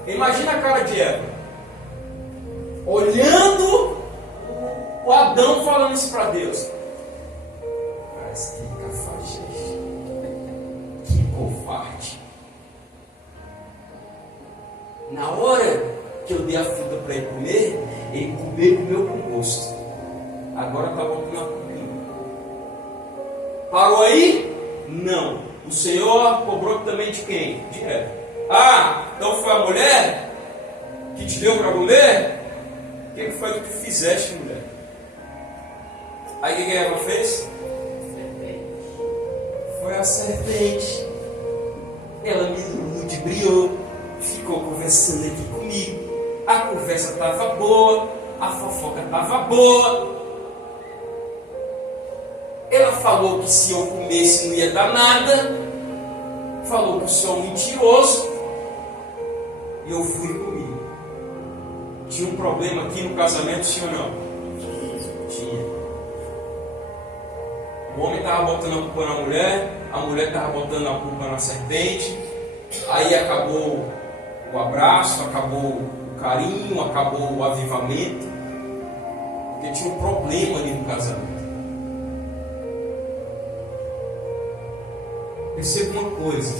Imagina a cara de Eva, olhando o Adão falando isso para Deus. Mas que cafajeste, que covarde. Na hora que eu dei a fruta para ele comer, ele comeu e comeu com gosto. Agora está voltando a comer. Parou aí? Não. O Senhor cobrou também de quem? De Eva. Então foi a mulher que te deu para comer? O que foi que tu fizeste, mulher? Aí o que a Eva fez? Foi a serpente. Ela me ludibriou, ficou conversando aqui comigo. A conversa estava boa, a fofoca estava boa. Ela falou que se eu comesse não ia dar nada. Falou que eu sou mentiroso. E eu fui e comi. Tinha um problema aqui no casamento, sim ou não? Tinha. O homem estava botando a culpa na mulher, a mulher estava botando a culpa na serpente. Aí acabou o abraço, acabou o carinho, acabou o avivamento. Porque tinha um problema ali no casamento. Perceba uma coisa,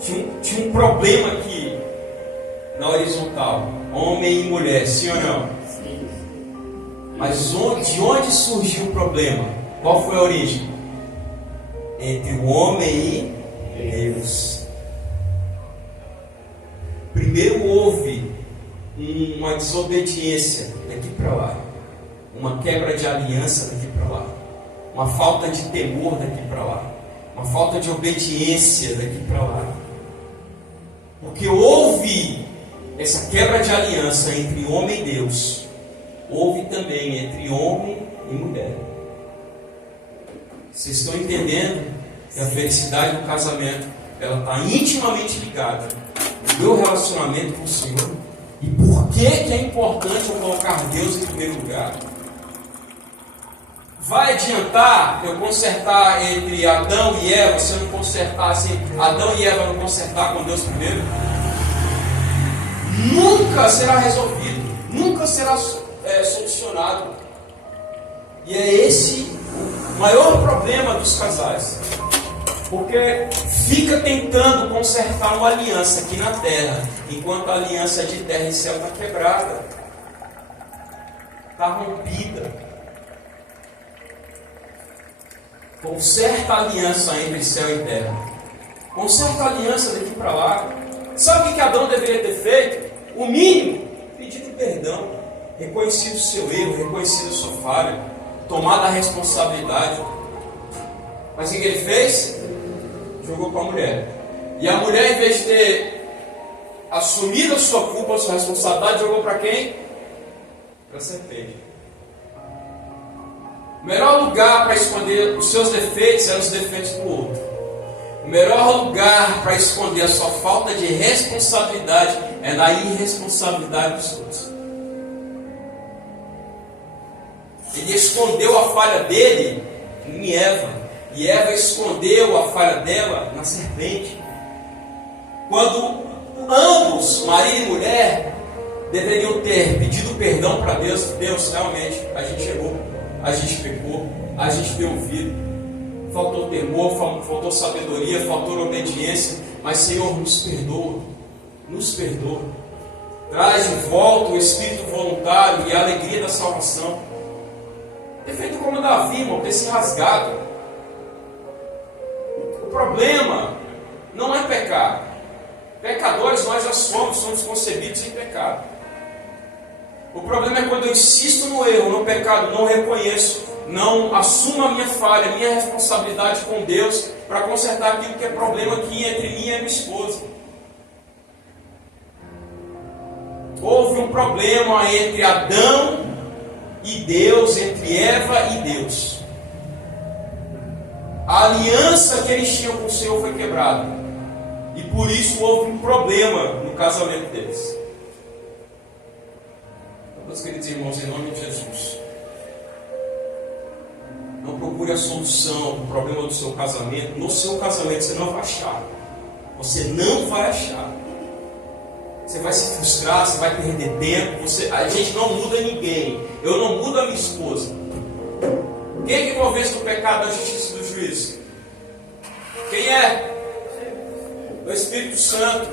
tinha um problema aqui na horizontal, homem e mulher, sim ou não? Sim. Mas de onde surgiu o problema? Qual foi a origem? Entre o homem e Deus. Primeiro houve uma desobediência daqui para lá, uma quebra de aliança daqui para lá, uma falta de temor daqui para lá, uma falta de obediência daqui para lá. Porque houve essa quebra de aliança entre homem e Deus, houve também entre homem e mulher. Vocês estão entendendo que a felicidade do casamento, ela está intimamente ligada ao meu relacionamento com o Senhor E por que é importante eu colocar Deus em primeiro lugar? Vai adiantar eu consertar entre Adão e Eva, se eu não consertar assim, Adão e Eva não consertar com Deus primeiro? Nunca será resolvido, nunca será solucionado. E é esse o maior problema dos casais. Porque fica tentando consertar uma aliança aqui na terra, enquanto a aliança de terra e céu está quebrada, está rompida. Conserta a aliança entre céu e terra. Conserta a aliança daqui para lá. Sabe o que Adão deveria ter feito? O mínimo, pedido perdão, reconhecido o seu erro, reconhecido a sua falha, tomado a responsabilidade. Mas o que ele fez? Jogou para a mulher. E a mulher, em vez de ter assumido a sua culpa, a sua responsabilidade, jogou para quem? Para a serpente. O melhor lugar para esconder os seus defeitos eram os defeitos do outro. O melhor lugar para esconder a sua falta de responsabilidade é na irresponsabilidade dos outros. Ele escondeu a falha dele em Eva. E Eva escondeu a falha dela na serpente. Quando ambos, marido e mulher, deveriam ter pedido perdão para Deus. Deus, realmente, a gente errou, a gente pecou, a gente deu ouvido, faltou temor, faltou sabedoria, faltou obediência. Mas Senhor, nos perdoa, nos perdoa. Traz de volta o espírito voluntário e a alegria da salvação. Ter feito como Davi, irmão, ter se rasgado. O problema não é pecar. Pecadores nós já somos concebidos em pecado. O problema é quando eu insisto no erro, no pecado, não reconheço, não assumo a minha falha, a minha responsabilidade com Deus para consertar aquilo que é problema aqui entre mim e a minha esposa. Houve um problema entre Adão e Deus, entre Eva e Deus. A aliança que eles tinham com o Senhor foi quebrada. E por isso houve um problema no casamento deles. Meus queridos irmãos, em nome de Jesus, não procure a solução do problema do seu casamento. No seu casamento você não vai achar. Você não vai achar. Você vai se frustrar, você vai perder tempo. A gente não muda ninguém. Eu não mudo a minha esposa. Quem é que convence do pecado, da justiça e do juízo? Quem é? O Espírito Santo.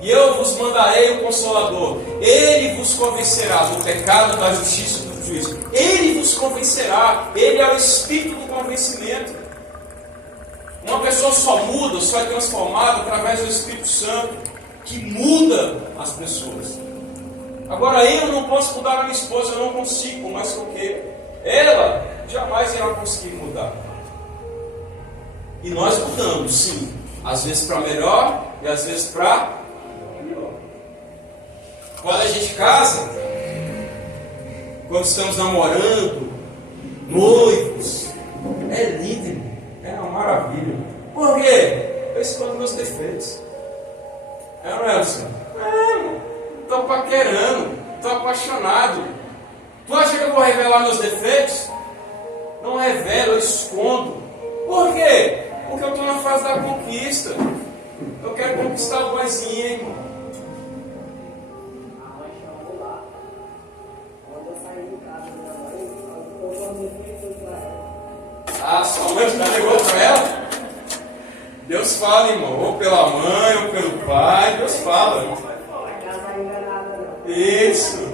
E eu vos mandarei o Consolador. Ele vos convencerá do pecado, da justiça e do juízo. Ele vos convencerá. Ele é o Espírito do convencimento. Uma pessoa só muda, só é transformada através do Espírito Santo, que muda as pessoas. Agora eu não posso mudar a minha esposa, eu não consigo, por mais que eu queira. Ela jamais irá conseguir mudar. E nós mudamos, sim. Às vezes para melhor e às vezes para pior. Quando a gente casa, quando estamos namorando, noivos, é lindo, irmão. É uma maravilha. Por quê? Eu escondo meus defeitos. É, não é, Luciano? É, irmão. Estou paquerando, estou apaixonado. Tu acha que eu vou revelar meus defeitos? Não revelo, eu escondo. Por quê? Porque eu estou na fase da conquista. Eu quero conquistar o boizinho, irmão. Ah, sua mãe já ligou para ela? Deus fala, irmão. Ou pela mãe, ou pelo pai. Deus fala. Isso.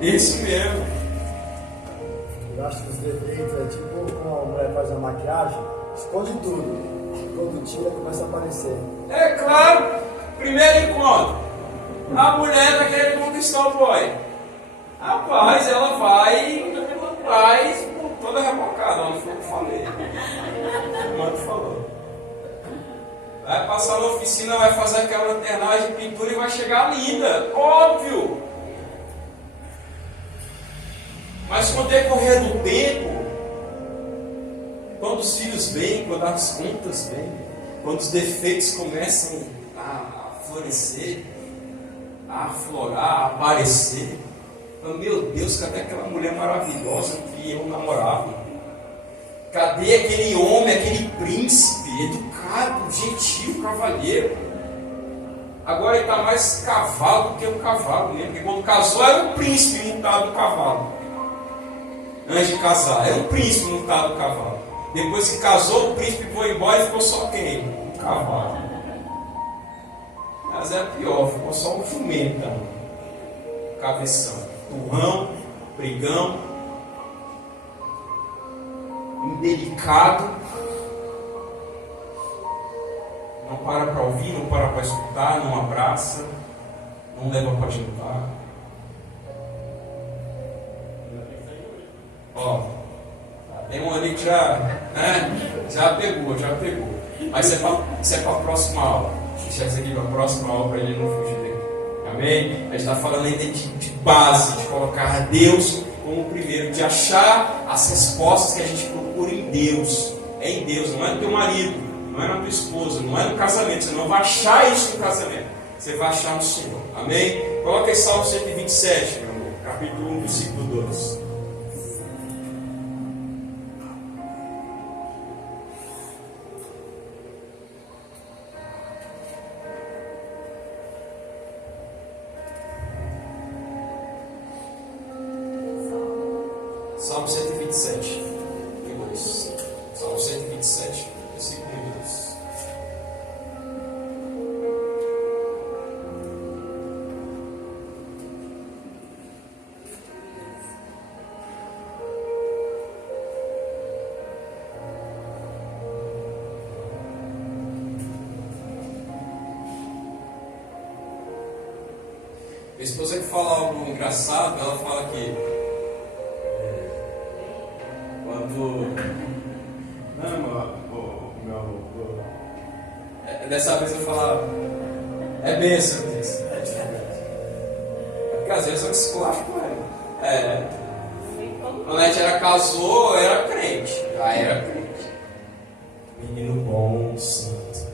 Isso mesmo. Eu acho que os defeitos é tipo quando a mulher faz uma maquiagem, esconde tudo. Quando tira, começa a aparecer. É claro. Primeiro encontro. A mulher está querendo conquistar o boy. Rapaz, ela vai toda rebocada. Não foi o que eu falei. O mano falou. Vai passar na oficina, vai fazer aquela lanternagem, pintura e vai chegar linda. Óbvio. Mas com o decorrer do tempo, quando os filhos vêm, quando as contas vêm, quando os defeitos começam a florescer, a aflorar, a aparecer. Meu Deus, cadê aquela mulher maravilhosa que eu namorava? Cadê aquele homem, aquele príncipe, educado, gentil, cavalheiro? Agora ele está mais cavalo do que um cavalo mesmo. Porque quando casou era um príncipe montado no cavalo. Antes de casar, era um príncipe montado no cavalo. Depois que casou, o príncipe foi embora e ficou só quem? Um cavalo. Mas é pior, ficou só um jumento, cabeção. Turrão, brigão, indelicado, não para ouvir, não para escutar, não abraça, não leva para jantar. Ó, tem um ali que já pegou. Mas isso é para a próxima aula. Deixa isso aqui para a próxima aula para ele não fugir daqui. Amém? A gente está falando ainda de base, de colocar Deus como o primeiro, de achar as respostas que a gente procura em Deus. É em Deus, não é no teu marido, não é na tua esposa, não é no casamento. Você não vai achar isso no casamento, você vai achar no Senhor. Amém? Coloca aí Salmo 127, meu amor, capítulo 1, versículo 2. Salmo 127, 2. Salmo 127, versículo 2. Minha esposa que fala algo engraçado, ela fala que dessa vez eu falava, é bênção isso. Porque às vezes eu esculacho com ela. Quando a gente casou, eu era crente. Já era crente. Menino bom, santo.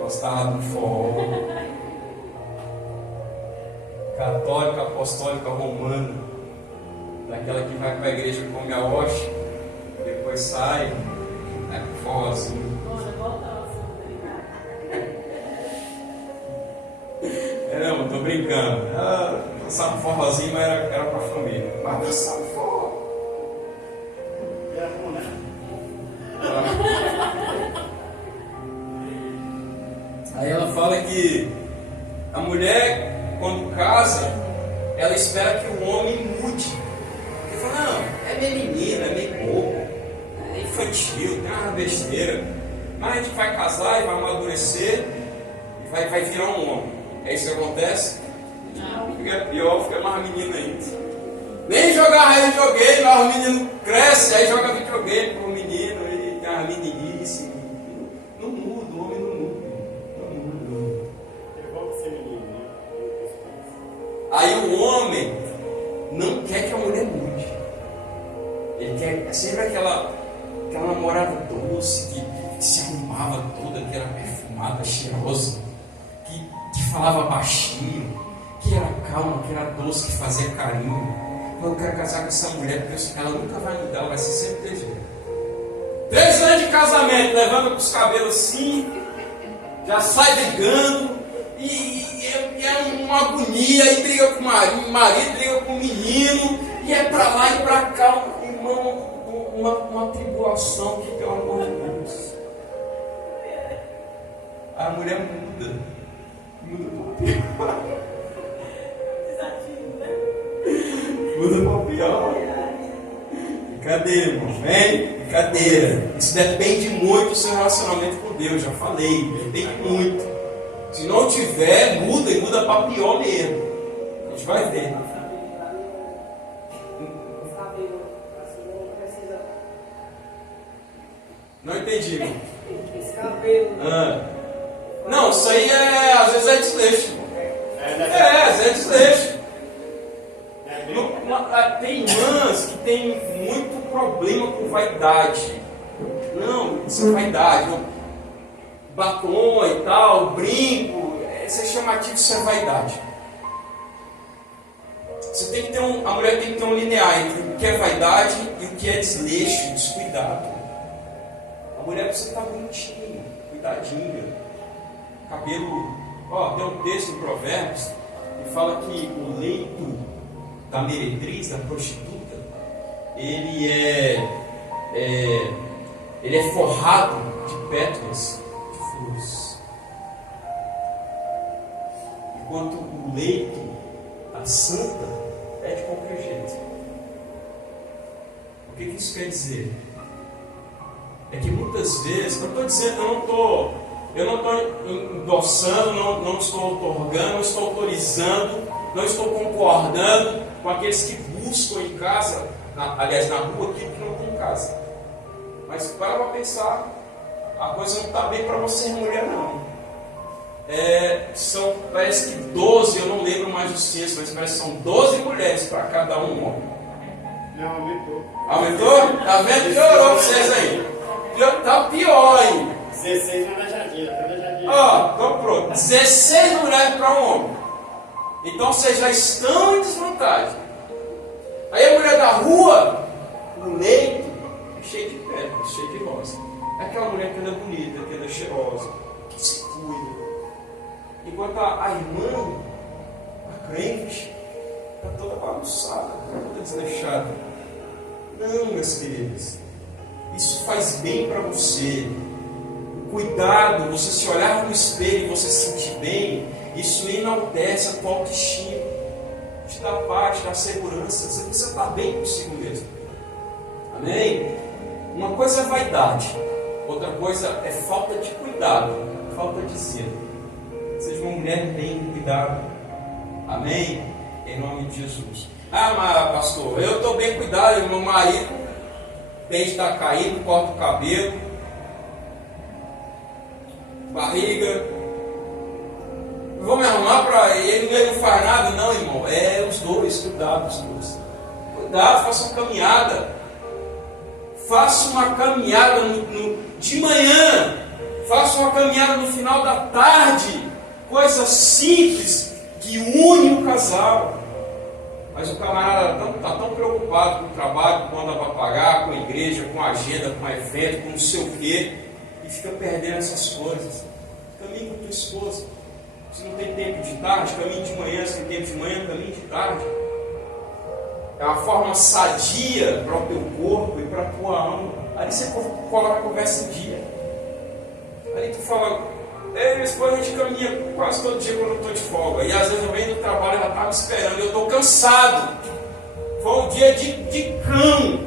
Gostava do forró. Católica, apostólica, romana. Daquela que vai para a igreja e come a hóstia, depois sai, pro forrozinho. Não, tô brincando. Dançava forrozinho, mas era para a família. Mas dançava forró. Aí ela fala que a mulher, quando casa, ela espera que o homem mude. Não, é meio menina, é meio bobo, é infantil, tem uma besteira. Mas a gente vai casar e vai amadurecer e vai virar um homem. É isso que acontece? Não. Fica pior, fica mais menino ainda. Nem jogar videogame, mas o menino cresce, aí joga videogame pro menino e tem uma meninice. Não muda, o homem não muda. Não muda. Eu vou ser menino, né? Aí o homem não quer que a mulher mude. Ele quer sempre aquela namorada doce, que se arrumava toda, que era perfumada, cheirosa, que falava baixinho, que era calma, que era doce, que fazia carinho. Eu quero casar com essa mulher, porque ela nunca vai mudar, ela vai ser sempre desse jeito. 3 anos de casamento, levanta com os cabelos assim, já sai brigando, e é uma agonia, e briga com o marido, briga com o menino, e é pra lá e pra cá, irmão, uma tribulação que, pelo amor de Deus. A mulher muda para pior. Muda para pior. Brincadeira, irmão, vem? Brincadeira. Isso depende muito do seu relacionamento com Deus, já falei, depende muito. Se não tiver, muda e muda para pior mesmo. A gente vai ver. Não entendi, irmão. Não, isso aí às vezes é desleixo. Às vezes é desleixo. Tem irmãs que tem muito problema com vaidade. Não, isso é vaidade. batom e tal, brinco, isso é chamativo, isso é vaidade. Você tem que ter a mulher tem que ter um linear entre o que é vaidade e o que é desleixo, descuidado. A mulher precisa estar bonitinha, cuidadinha, cabelo. Tem um texto em Provérbios que fala que o leito da meretriz, da prostituta, ele é forrado de pétalas de flores, enquanto o leito da santa é de qualquer jeito. O que isso quer dizer? É que muitas vezes, eu não estou endossando, não estou otorgando, não estou autorizando, não estou concordando com aqueles que buscam em casa, aliás, na rua, aquilo que não tem em casa. Mas para pensar, a coisa não está bem para você, mulher, não. Parece que 12, eu não lembro mais os censos, mas parece que são 12 mulheres para cada um homem. Não, aumentou. Aumentou? Tá vendo? Piorou para vocês aí. Tá pior ainda. 16 na Jardim, então pronto. 16 mulheres para um homem. Então vocês já estão em desvantagem. Aí a mulher da rua, no leito, é cheia de pedras, cheia de rosa. É aquela mulher que anda bonita, que anda cheirosa, que se cuida. Enquanto a irmã, a crente, está toda bagunçada, toda desleixada. Não, minhas queridas, isso faz bem para você. Cuidado, você se olhar no espelho e você se sentir bem, isso enaltece a tua autoestima, te dá paz, te dá segurança, você precisa estar bem consigo mesmo. Amém? Uma coisa é vaidade, outra coisa é falta de cuidado, falta de zelo. Seja uma mulher bem cuidada. Amém? Em nome de Jesus. Mas pastor, eu estou bem cuidado, meu marido dente está caído, corta o cabelo, barriga. Vou me arrumar para ele não faz nada, não, irmão. Os dois, cuidado, os dois. Cuidado, faça uma caminhada. Faça uma caminhada de manhã. Faça uma caminhada no final da tarde. Coisa simples que une o casal. Mas o camarada está tão preocupado com o trabalho, com anda para pagar, com a igreja, com a agenda, com o evento, com não sei o quê, e fica perdendo essas coisas. Caminhe com tua esposa. Se não tem tempo de tarde, caminhe de manhã. Se tem tempo de manhã, caminhe de tarde. É uma forma sadia para o teu corpo e para a tua alma. Ali você coloca a conversa em dia. Ali tu fala, minha esposa, a gente caminha quase todo dia quando eu estou de folga. E às vezes eu venho do trabalho, ela está me esperando, eu estou cansado. Foi um dia de cão.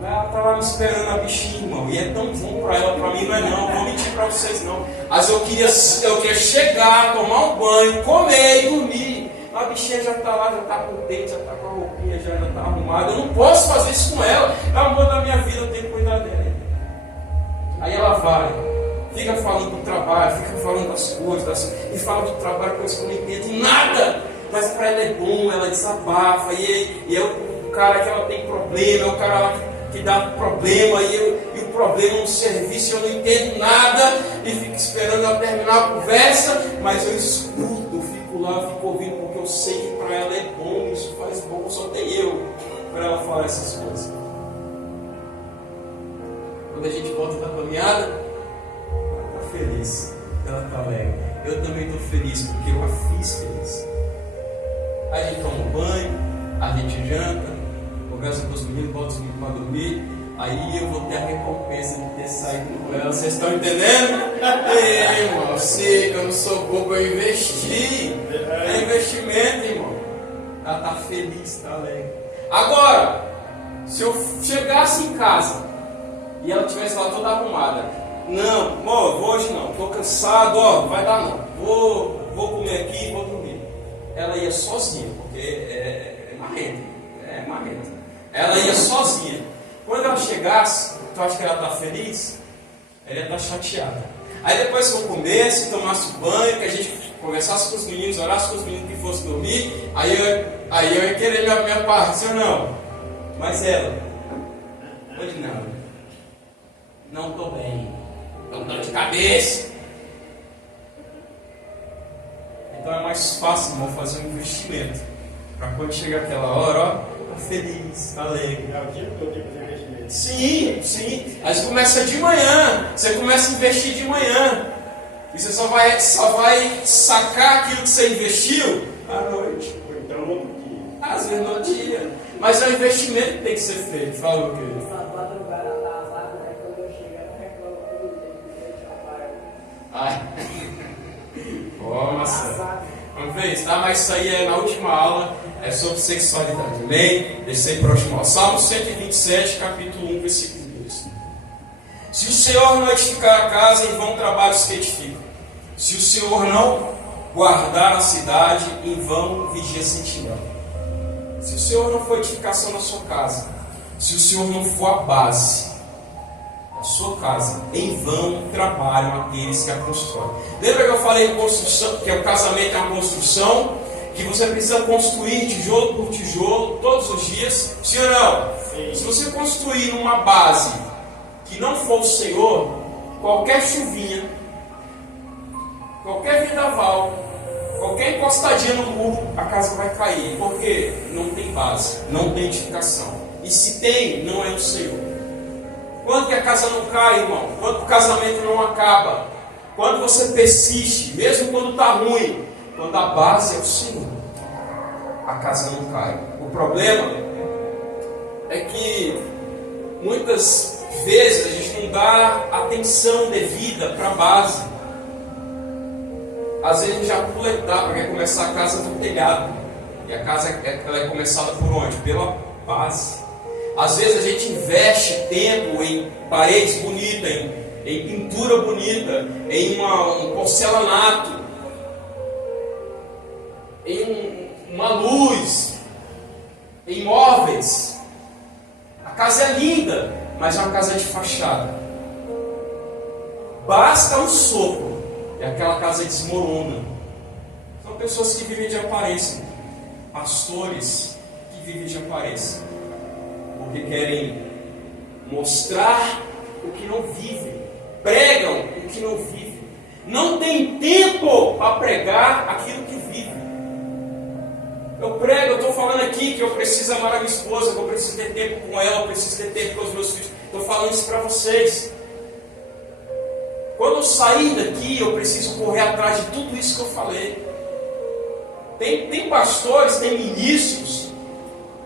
Ela está lá me esperando, a bichinha, irmão. E é tão bom para ela, para mim não é não. Vou mentir para vocês não. Mas eu queria chegar, tomar um banho, comer e dormir. A bichinha já está lá, já está com o dente, já está com a roupinha, já está arrumada. Eu não posso fazer isso com ela. É o amor da minha vida, eu tenho que cuidar dela. Aí ela vai, fica falando do trabalho, fica falando das coisas, e fala do trabalho, coisas que eu não entendo nada. Mas para ela é bom, ela desabafa. E é o cara que ela tem problema, é o cara lá que dá problema, e o problema é um serviço, eu não entendo nada, e fico esperando ela terminar a conversa, mas eu escuto, eu fico lá, fico ouvindo, porque eu sei que para ela é bom, isso faz bom, só tem eu para ela falar essas coisas. Quando a gente volta da caminhada, ela está feliz, ela está alegre. Eu também estou feliz, porque eu a fiz feliz. Aí a gente toma um banho, a gente janta, conversa com os meninos, bota os meninos para dormir. Aí eu vou ter a recompensa de ter saído com ela. Vocês estão entendendo? Irmão, eu sei que eu não sou bobo, eu investi. É investimento, irmão. Ela está feliz, está alegre. Agora, se eu chegasse em casa e ela estivesse lá toda arrumada, não, amor, vou hoje não, estou cansado, não vai dar não. Vou comer aqui e vou dormir. Ela ia sozinha, porque é marrenta. É marrenta. Ela ia sozinha. Quando ela chegasse, tu acha que ela está feliz? Ela ia estar chateada. Aí depois que eu comesse, tomasse banho, que a gente conversasse com os meninos, orasse com os meninos que fosse dormir, aí eu ia querer minha parte, sim ou não? Mas ela, hoje não estou bem, estou com dor de cabeça, Então é mais fácil, irmão, fazer um investimento. Para quando chegar aquela hora, ó, tá feliz, tá alegre. É o dia todo de fazer investimento. Sim, sim. Aí você começa de manhã, você começa a investir de manhã. E você só vai sacar aquilo que você investiu à noite. Ou então no outro dia. Às vezes no dia. Mas é um investimento que tem que ser feito. Fala o quê? Ai. Nossa. Vamos ver isso, tá? Mas isso aí é na última aula. É sobre sexualidade. Amém? Deixa aí para a última aula. Salmo 127, capítulo 1, versículo 2. Se o Senhor não edificar a casa, em vão trabalhos que edificam. Se o Senhor não guardar a cidade, em vão vigia sentinela. Se o Senhor não for edificação na sua casa, se o Senhor não for a base da sua casa, em vão trabalham aqueles que a constroem. Lembra que eu falei em construção, que o casamento é uma construção, que você precisa construir tijolo por tijolo todos os dias? Sim ou não? Sim. Se você construir numa base que não for o Senhor, qualquer chuvinha, qualquer vendaval, qualquer encostadinha no muro, a casa vai cair. Porque não tem base, não tem edificação. E se tem, não é o Senhor. Quando que a casa não cai, irmão? Quando o casamento não acaba? Quando você persiste, mesmo quando está ruim, quando a base é o Senhor, a casa não cai. O problema é que muitas vezes a gente não dá atenção devida para a base. Às vezes a gente já pula a etapa, quer começar a casa do telhado. E a casa ela é começada por onde? Pela base. Às vezes a gente investe tempo em paredes bonitas, em pintura bonita, em um porcelanato, em uma luz, em móveis. A casa é linda, mas é uma casa de fachada. Basta um sopro e aquela casa desmorona. São pessoas que vivem de aparência, pastores que vivem de aparência, porque querem mostrar o que não vivem, pregam o que não vivem, não tem tempo para pregar aquilo que vive. Eu estou falando aqui que eu preciso amar a minha esposa, que eu preciso ter tempo com ela, eu preciso ter tempo com os meus filhos. Estou falando isso para vocês. Quando eu sair daqui, eu preciso correr atrás de tudo isso que eu falei. Tem pastores, tem ministros,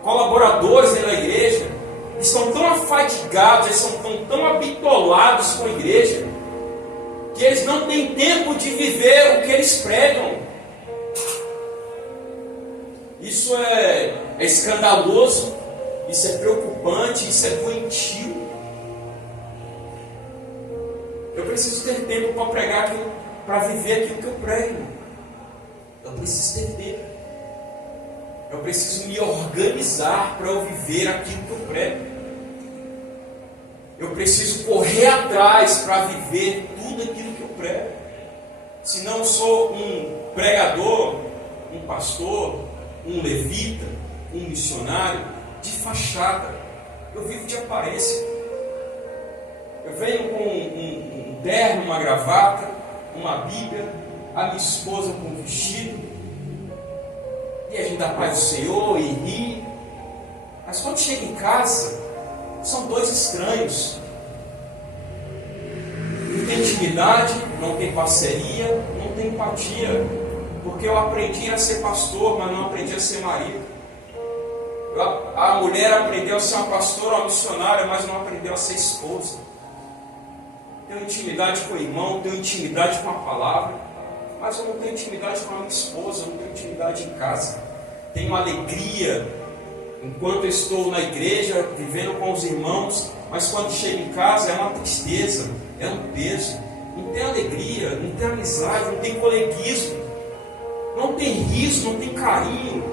colaboradores dentro da igreja, que estão tão afadigados, eles estão tão habitolados com a igreja, que eles não têm tempo de viver o que eles pregam. Isso é escandaloso, isso é preocupante, isso é doentio. Eu preciso ter tempo para pregar aquilo, para viver aquilo que eu prego. Eu preciso ter tempo. Eu preciso me organizar para eu viver aquilo que eu prego. Eu preciso correr atrás para viver tudo aquilo que eu prego. Senão eu sou um pregador, um pastor, um levita, um missionário de fachada. Eu vivo de aparência. Eu venho com um terno, uma gravata, uma Bíblia, a minha esposa com um vestido, e a gente dá paz do Senhor e ri. Mas quando chega em casa, são dois estranhos. Não tem intimidade, não tem parceria, não tem empatia. Porque eu aprendi a ser pastor, mas não aprendi a ser marido. A mulher aprendeu a ser uma pastora, uma missionária, mas não aprendeu a ser esposa. Tenho intimidade com o irmão, tenho intimidade com a palavra, mas eu não tenho intimidade com a minha esposa, eu não tenho intimidade em casa. Tenho alegria enquanto eu estou na igreja, vivendo com os irmãos, mas quando chego em casa é uma tristeza, é um peso. Não tem alegria, não tem amizade, não tem coleguismo, não tem riso, não tem carinho.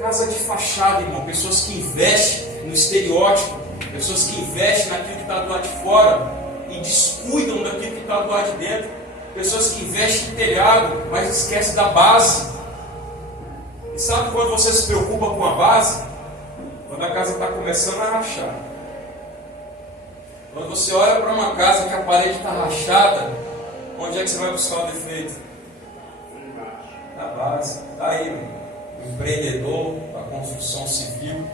Casa de fachada, irmão, pessoas que investem no estereótipo, pessoas que investem naquilo que está do lado de fora e descuidam daquilo que está do lado de dentro. Pessoas que investem em telhado, mas esquecem da base. E sabe quando você se preocupa com a base? Quando a casa está começando a rachar. Quando você olha para uma casa que a parede está rachada, onde é que você vai buscar o defeito? base. Está aí, o empreendedor da construção civil.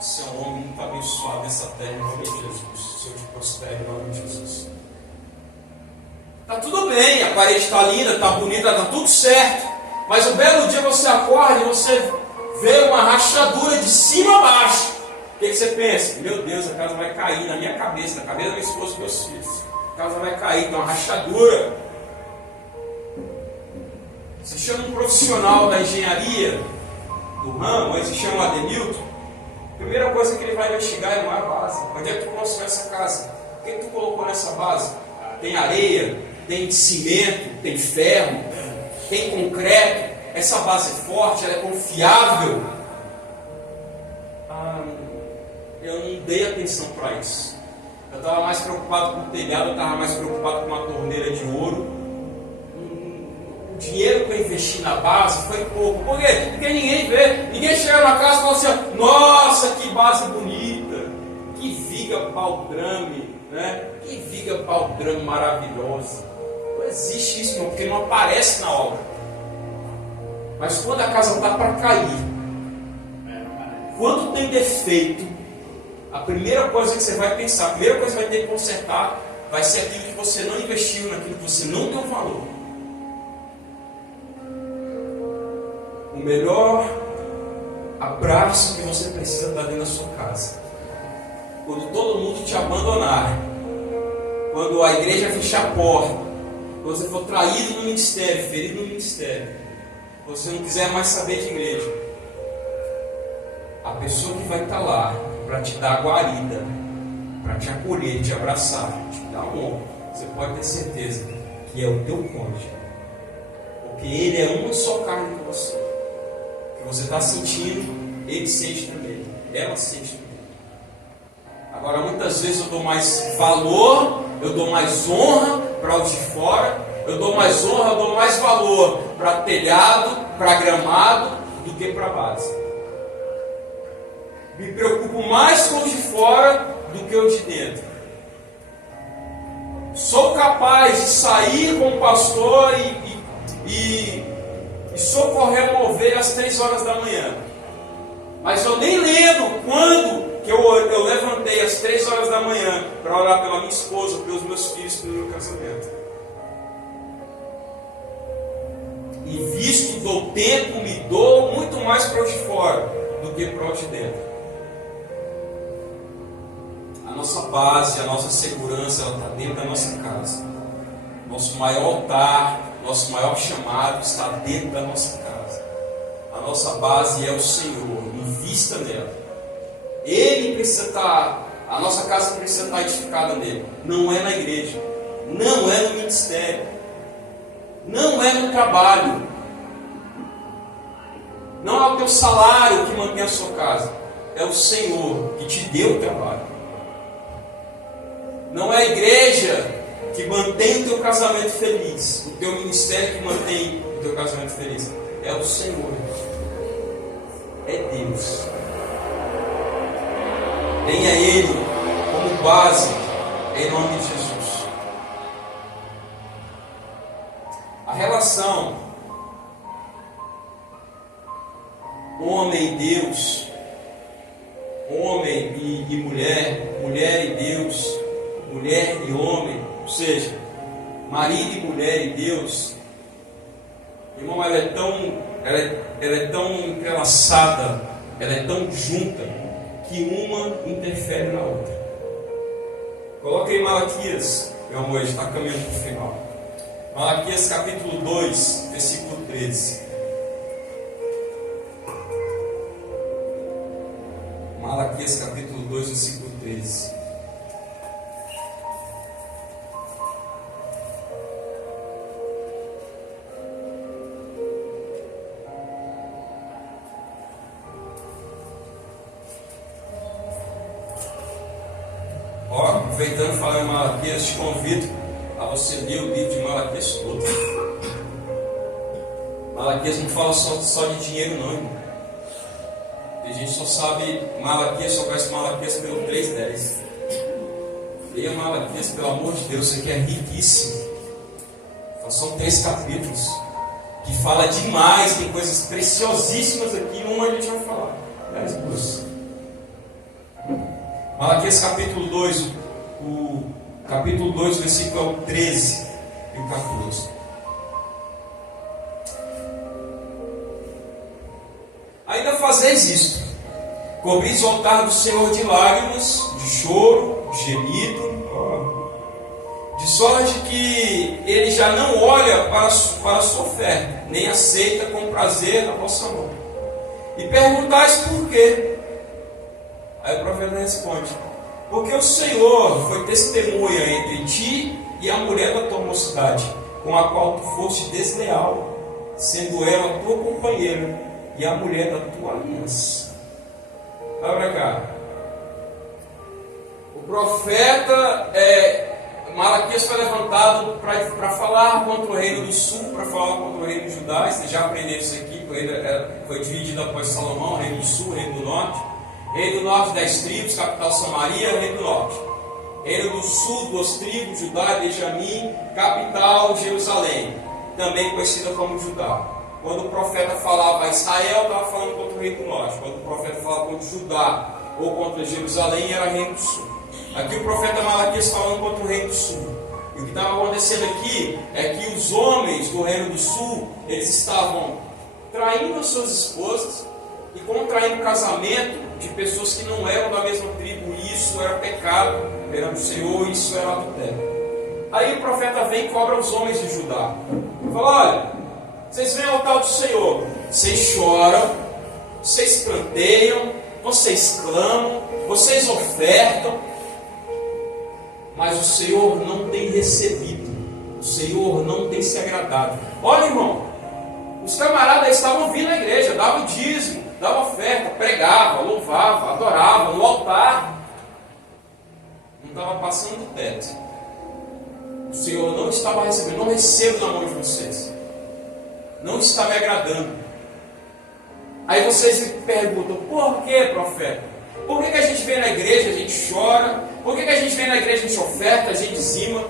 Você é um homem muito abençoado nessa terra, em nome de Jesus. O Senhor te prospere, em nome de Jesus. Está tudo bem, a parede está linda, está bonita, está tudo certo. Mas um belo dia você acorda e você vê uma rachadura de cima a baixo. O que você pensa? Meu Deus, a casa vai cair na minha cabeça, na cabeça da minha esposa e dos meus filhos. A casa vai cair, tem uma rachadura. Se chama um profissional da engenharia, do ramo, aí se chama o Adenilton. A primeira coisa que ele vai investigar é a base. Onde é que tu construiu essa casa? O que tu colocou nessa base? Tem areia, tem cimento, tem ferro, tem concreto. Essa base é forte, ela é confiável. Eu não dei atenção para isso. Eu estava mais preocupado com o telhado, eu estava mais preocupado com uma torneira de ouro. O dinheiro que eu investi na base foi pouco. Por quê? Porque ninguém vê. Ninguém chega na casa e fala assim: nossa, que base bonita, que viga baldrame, né? Que viga baldrame maravilhosa. Não existe isso, não, porque não aparece na obra. Mas quando a casa está para cair, quando tem defeito, a primeira coisa que você vai pensar, a primeira coisa que vai ter que consertar, vai ser aquilo que você não investiu, naquilo que você não deu valor. O melhor abraço que você precisa dar dentro da sua casa, quando todo mundo te abandonar, quando a igreja fechar a porta, quando você for traído no ministério, ferido no ministério, você não quiser mais saber de igreja, a pessoa que vai estar lá para te dar guarida, para te acolher, te abraçar, te dar amor, você pode ter certeza que é o teu cônjuge, porque ele é uma só carne com você. O que você está sentindo, ele sente também, ela sente também. Agora, muitas vezes eu dou mais valor, eu dou mais honra para os de fora, eu dou mais honra, eu dou mais valor para telhado, para gramado, do que para a base. Me preocupo mais com os de fora do que os de dentro. Sou capaz de sair com o pastor e socorrer uma ovelha às 3 horas da manhã. Mas eu nem lembro quando que eu levantei às 3 horas da manhã para orar pela minha esposa, pelos meus filhos, pelo meu casamento. E visto do tempo, me dou muito mais para os de fora do que para os de dentro. A nossa base, a nossa segurança, ela está dentro da nossa casa. Nosso maior altar, nosso maior chamado está dentro da nossa casa. A nossa base é o Senhor, invista nela. Ele precisa estar, a nossa casa precisa estar edificada nele. Não é na igreja, não é no ministério, não é no trabalho, não é o teu salário que mantém a sua casa, é o Senhor que te deu o trabalho. Não é a igreja que mantém o teu casamento feliz, o teu ministério que mantém o teu casamento feliz, é o Senhor, é Deus. Tenha Ele como base, em nome de Jesus. A relação homem e Deus, homem e mulher, mulher e Deus, mulher e homem, ou seja, marido e mulher e Deus, irmão, ela é tão entrelaçada, ela é tão junta, que uma interfere na outra. Coloca aí Malaquias, meu amor, está caminhando para o final. Malaquias capítulo 2, versículo 13. Malaquias capítulo 2, versículo 13. Aproveitando falar em Malaquias, te convido a você ler o livro de Malaquias todo. Malaquias não fala só de dinheiro não, irmão. A gente só sabe Malaquias, só conhece Malaquias pelo 3:10. Leia Malaquias, pelo amor de Deus, você que é riquíssimo. São 3 capítulos que fala demais, tem coisas preciosíssimas aqui, uma a gente vai falar. As duas. Malaquias capítulo 2, o capítulo 2, versículo 13 e o 14. Ainda fazeis isto: cobris o altar do Senhor de lágrimas, de choro, de gemido, de sorte que ele já não olha para a sua oferta, nem aceita com prazer a vossa mão. E perguntais por quê? Aí o profeta responde: porque o Senhor foi testemunha entre ti e a mulher da tua mocidade, com a qual tu foste desleal, sendo ela tua companheira e a mulher da tua aliança. Olha para cá. O profeta Malaquias foi levantado para falar contra o reino do sul, para falar contra o reino de Judá. Vocês já aprenderam isso aqui, o reino foi dividido após Salomão, reino do sul, reino do norte. Reino do norte, 10 tribos, capital Samaria, reino do norte. Reino do sul, 2 tribos, Judá e Benjamim, capital Jerusalém, também conhecida como Judá. Quando o profeta falava a Israel, estava falando contra o reino do norte. Quando o profeta falava contra Judá ou contra Jerusalém, era reino do sul. Aqui o profeta Malaquias falando contra o reino do sul. E o que estava acontecendo aqui é que os homens do reino do sul, eles estavam traindo as suas esposas e contraindo casamento de pessoas que não eram da mesma tribo. E isso era pecado perante o Senhor, e isso era adultério. Aí o profeta vem e cobra os homens de Judá. Ele fala: olha, vocês vêm ao altar do Senhor, vocês choram, vocês canteiam, vocês clamam, vocês ofertam, mas o Senhor não tem recebido, o Senhor não tem se agradado. Olha, irmão, os camaradas estavam vindo à igreja, davam dízimo, davam oferta, pregavam, louvavam, adoravam no altar, não estava passando do teto. O Senhor não estava recebendo, não recebo na mão de vocês, não está me agradando. Aí vocês me perguntam: por que, profeta? Por que a gente vem na igreja, a gente chora? Por que a gente vem na igreja, a gente oferta, a gente dizima?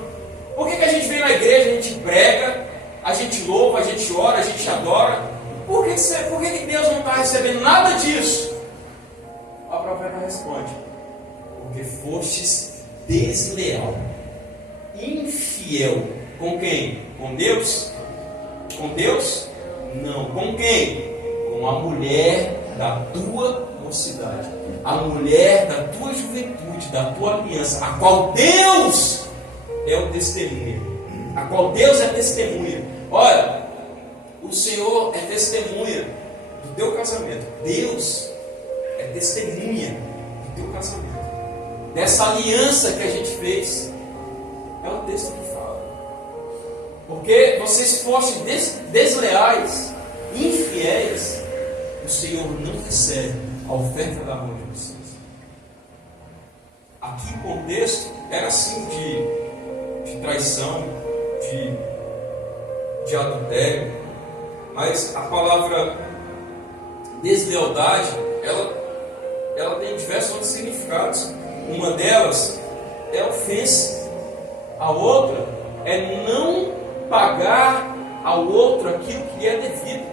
Por que a gente vem na igreja, a gente prega, a gente louva, a gente ora, a gente adora? Por que Deus não está recebendo nada disso? A profeta responde: porque fostes desleal, infiel. Com quem? Com Deus? Com Deus? Não. Com quem? Com a mulher da tua mocidade, a mulher da tua juventude, da tua aliança, a qual Deus é o testemunha, a qual Deus é testemunha. Olha, o Senhor é testemunha do teu casamento. Deus é testemunha do teu casamento, dessa aliança que a gente fez. É o texto que fala. Porque vocês fossem desleais, infiéis, o Senhor não recebe a oferta da mão de vocês. Aqui o contexto era assim de traição, de adultério. Mas a palavra deslealdade, ela tem diversos outros significados. Uma delas é ofensa. A outra é não pagar ao outro aquilo que lhe é devido.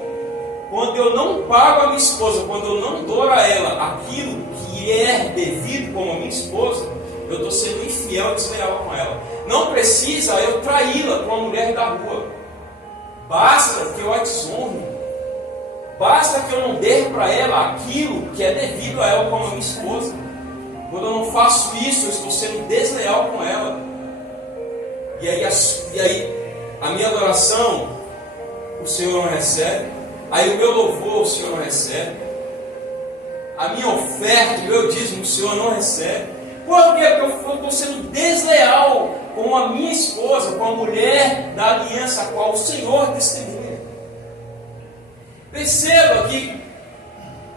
Quando eu não pago a minha esposa, quando eu não dou a ela aquilo que é devido como a minha esposa, eu estou sendo infiel e desleal com ela. Não precisa eu traí-la com a mulher da rua. Basta que eu a desonre. Basta que eu não dê para ela aquilo que é devido a ela como a minha esposa. Quando eu não faço isso, eu estou sendo desleal com ela. E aí a minha adoração, o Senhor não recebe. Aí o meu louvor, o Senhor não recebe. A minha oferta, o meu dízimo, o Senhor não recebe. Por quê? Porque eu estou sendo desleal com a minha esposa, com a mulher da aliança, a qual o Senhor testemunha. Perceba que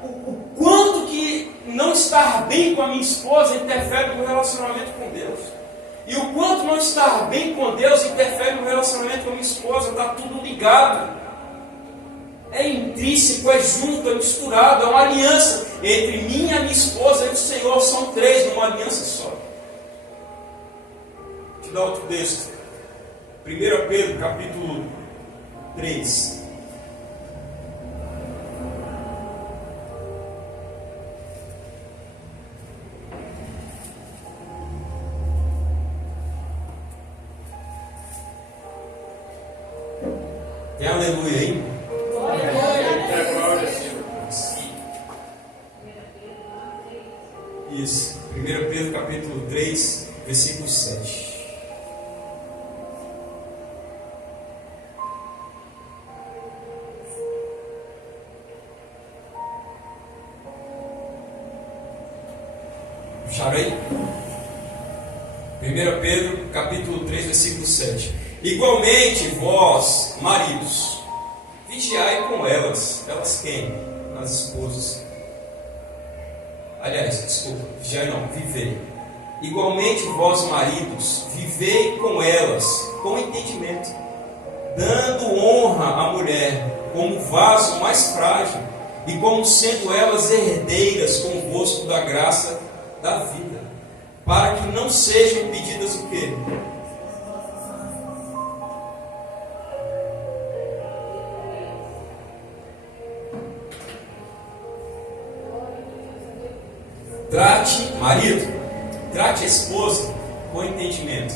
o quanto que não estar bem com a minha esposa interfere no relacionamento com Deus. E o quanto não estar bem com Deus interfere no relacionamento com a minha esposa. Está tudo ligado. É intrínseco, é junto, é misturado, é uma aliança entre mim, a minha esposa e o Senhor. São três numa aliança só. Vou te dar outro texto. 1 Pedro capítulo 3. Tem aleluia aí? Isso. 1 Pedro capítulo 3, versículo 7. Puxaram aí? 1 Pedro capítulo 3, versículo 7. Igualmente vós, maridos, vigiai com elas. Elas quem? As esposas. Aliás, desculpa, vigiai não, vivei. Igualmente vós, maridos, vivei com elas, com entendimento, dando honra à mulher, como vaso mais frágil, e como sendo elas herdeiras convosco da graça da vida, para que não sejam impedidas o quê? Trate, marido, trate a esposa com entendimento,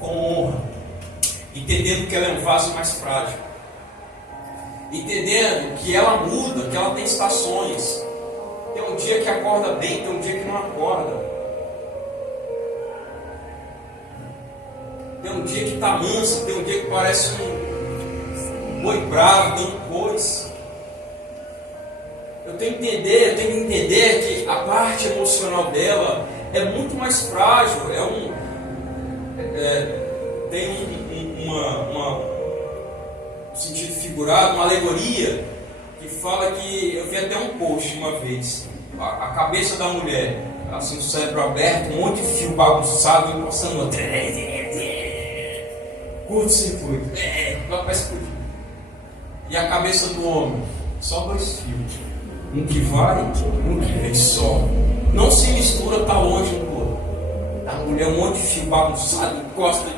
com honra, entendendo que ela é um vaso mais frágil, entendendo que ela muda, que ela tem estações. Tem um dia que acorda bem, tem um dia que não acorda. Tem um dia que está manso, tem um dia que parece um boi bravo, dando coisa. Eu tenho que entender que a parte emocional dela é muito mais frágil. Tem um sentido figurado, uma alegoria, que fala que, eu vi até um post uma vez, a cabeça da mulher, assim, o cérebro aberto, um monte de fio bagunçado, encostando no curto-circuito, vai explodir. E a cabeça do homem, só 2 fios. Um que vai, um que vem só. Não se mistura, tá longe um do outro. A mulher, um monte de fio bagunçado, encosta,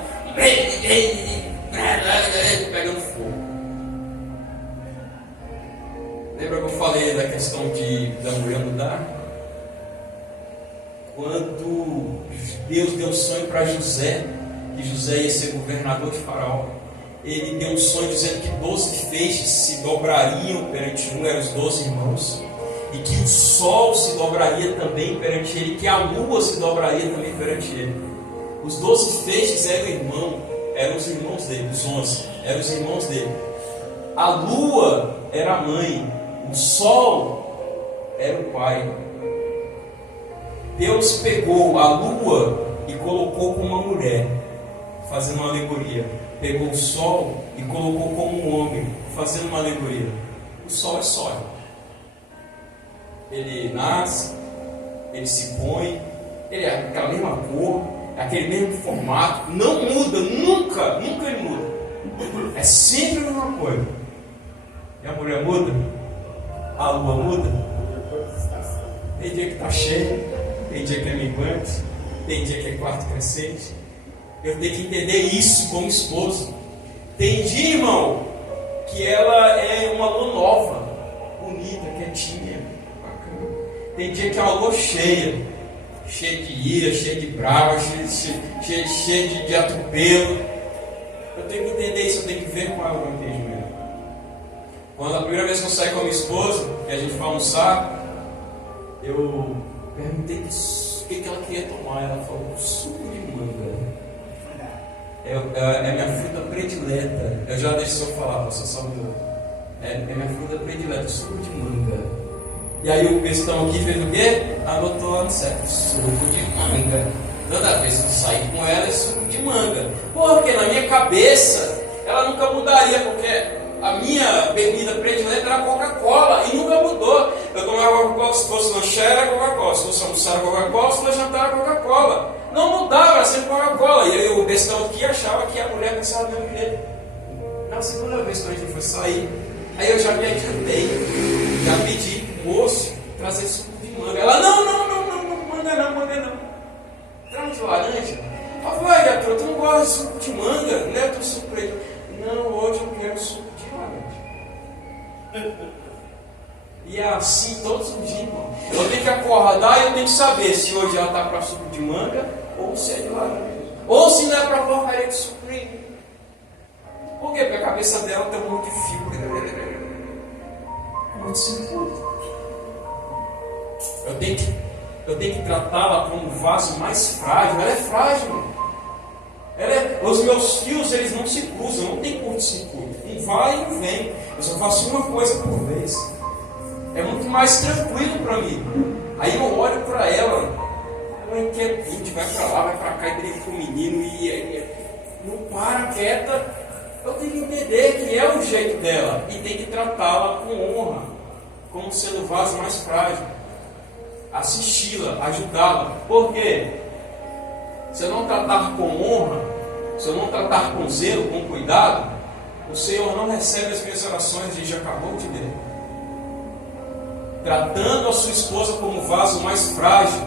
pegando fogo. Lembra que eu falei da questão da mulher mudar? Quando Deus deu um sonho para José, que José ia ser governador de Faraó, ele deu um sonho dizendo que 12 feixes se dobrariam perante um, eram os 12 irmãos, e que o sol se dobraria também perante ele, que a lua se dobraria também perante ele. Os 12 feixes eram os irmãos dele, os 11, eram os irmãos dele. A lua era a mãe, o sol era o pai. Deus pegou a lua e colocou como uma mulher, fazendo uma alegoria. Pegou o sol e colocou como um homem, fazendo uma alegoria. O sol é sólido. Ele nasce, ele se põe, ele é aquela mesma cor, é aquele mesmo formato, não muda, nunca ele muda. É sempre a mesma coisa. E a mulher muda, a lua muda. Tem dia que está cheio, tem dia que é minguante, tem dia que é quarto crescente. Eu tenho que entender isso como esposo. Tem dia, irmão, que ela é uma lua nova, bonita, quietinha, bacana. Tem dia que é uma lua cheia de ira, cheia de brava, cheia de atropelo. Eu tenho que entender isso, eu tenho que ver qual é o meu entendimento. Quando a primeira vez que eu saí com a minha esposa, que a gente foi almoçar, eu perguntei o que ela queria tomar. Ela falou, suco de manga. É minha fruta predileta. Eu já deixo eu falar, pastor Salvador. É minha fruta predileta, suco de manga. E aí o bestão aqui fez o quê? Anotou lá no certo, suco de manga. Toda vez que eu saí com ela, é suco de manga. Porque na minha cabeça, ela nunca mudaria, porque a minha bebida predileta era Coca-Cola e nunca mudou. Eu tomava Coca-Cola, se fosse lanchar era Coca-Cola, se fosse almoçar era Coca-Cola, se fosse jantar era Coca-Cola. Não mudava, era sempre Coca-Cola. E aí o bestão aqui achava que a mulher pensava do mesmo jeito. Na segunda vez que a gente foi sair, aí eu já me adiantei, já pedi pro moço trazer suco de manga. Ela, não, manga não. Traz de laranja. Eu falei, Arthur, tu não gosta de suco de manga? Não é teu suco preto. Não, hoje eu quero suco de laranja. E é assim todos os dias, irmão. Eu tenho que acordar e eu tenho que saber se hoje ela está para suco de manga ou se é de laranja. Ou se não é para porcaria de sucrilho. Por quê? Porque a cabeça dela tem um monte de fio. Muito simples. Eu tenho que tratá-la como um vaso mais frágil. Ela é frágil. Os meus fios, eles não se cruzam, não tem curto-circuito. Um vai e um vem. Eu só faço uma coisa por vez. É muito mais tranquilo para mim. Aí eu olho para ela é inquietude, vai para lá, vai para cá e briga com o menino e não para, quieta. Eu tenho que entender que é o jeito dela e tem que tratá-la com honra, como sendo o vaso mais frágil. Assisti-la, ajudá-la. Por quê? Se eu não tratar com honra, se eu não tratar com zelo, com cuidado, o Senhor não recebe as minhas orações, a gente já acabou de ler. Tratando a sua esposa como vaso mais frágil,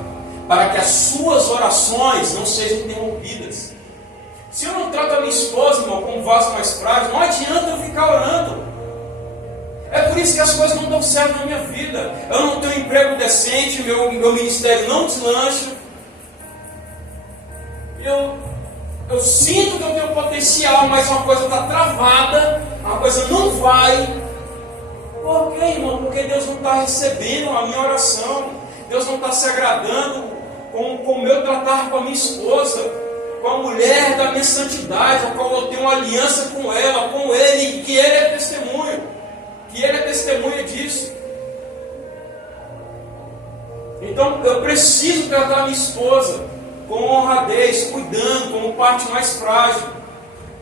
para que as suas orações não sejam interrompidas. Se eu não trato a minha esposa, irmão, como vaso mais frágil, não adianta eu ficar orando. É por isso que as coisas não dão certo na minha vida. Eu não tenho um emprego decente, meu ministério não deslancha. Eu sinto que eu tenho potencial, mas uma coisa está travada, uma coisa não vai. Por quê, irmão? Porque Deus não está recebendo a minha oração. Deus não está se agradando com o meu tratar com a minha esposa, com a mulher da minha santidade, a qual eu tenho uma aliança com ela, com ele, que ele é testemunho. Que ele é testemunha disso. Então eu preciso tratar a minha esposa com honradez, cuidando, como parte mais frágil.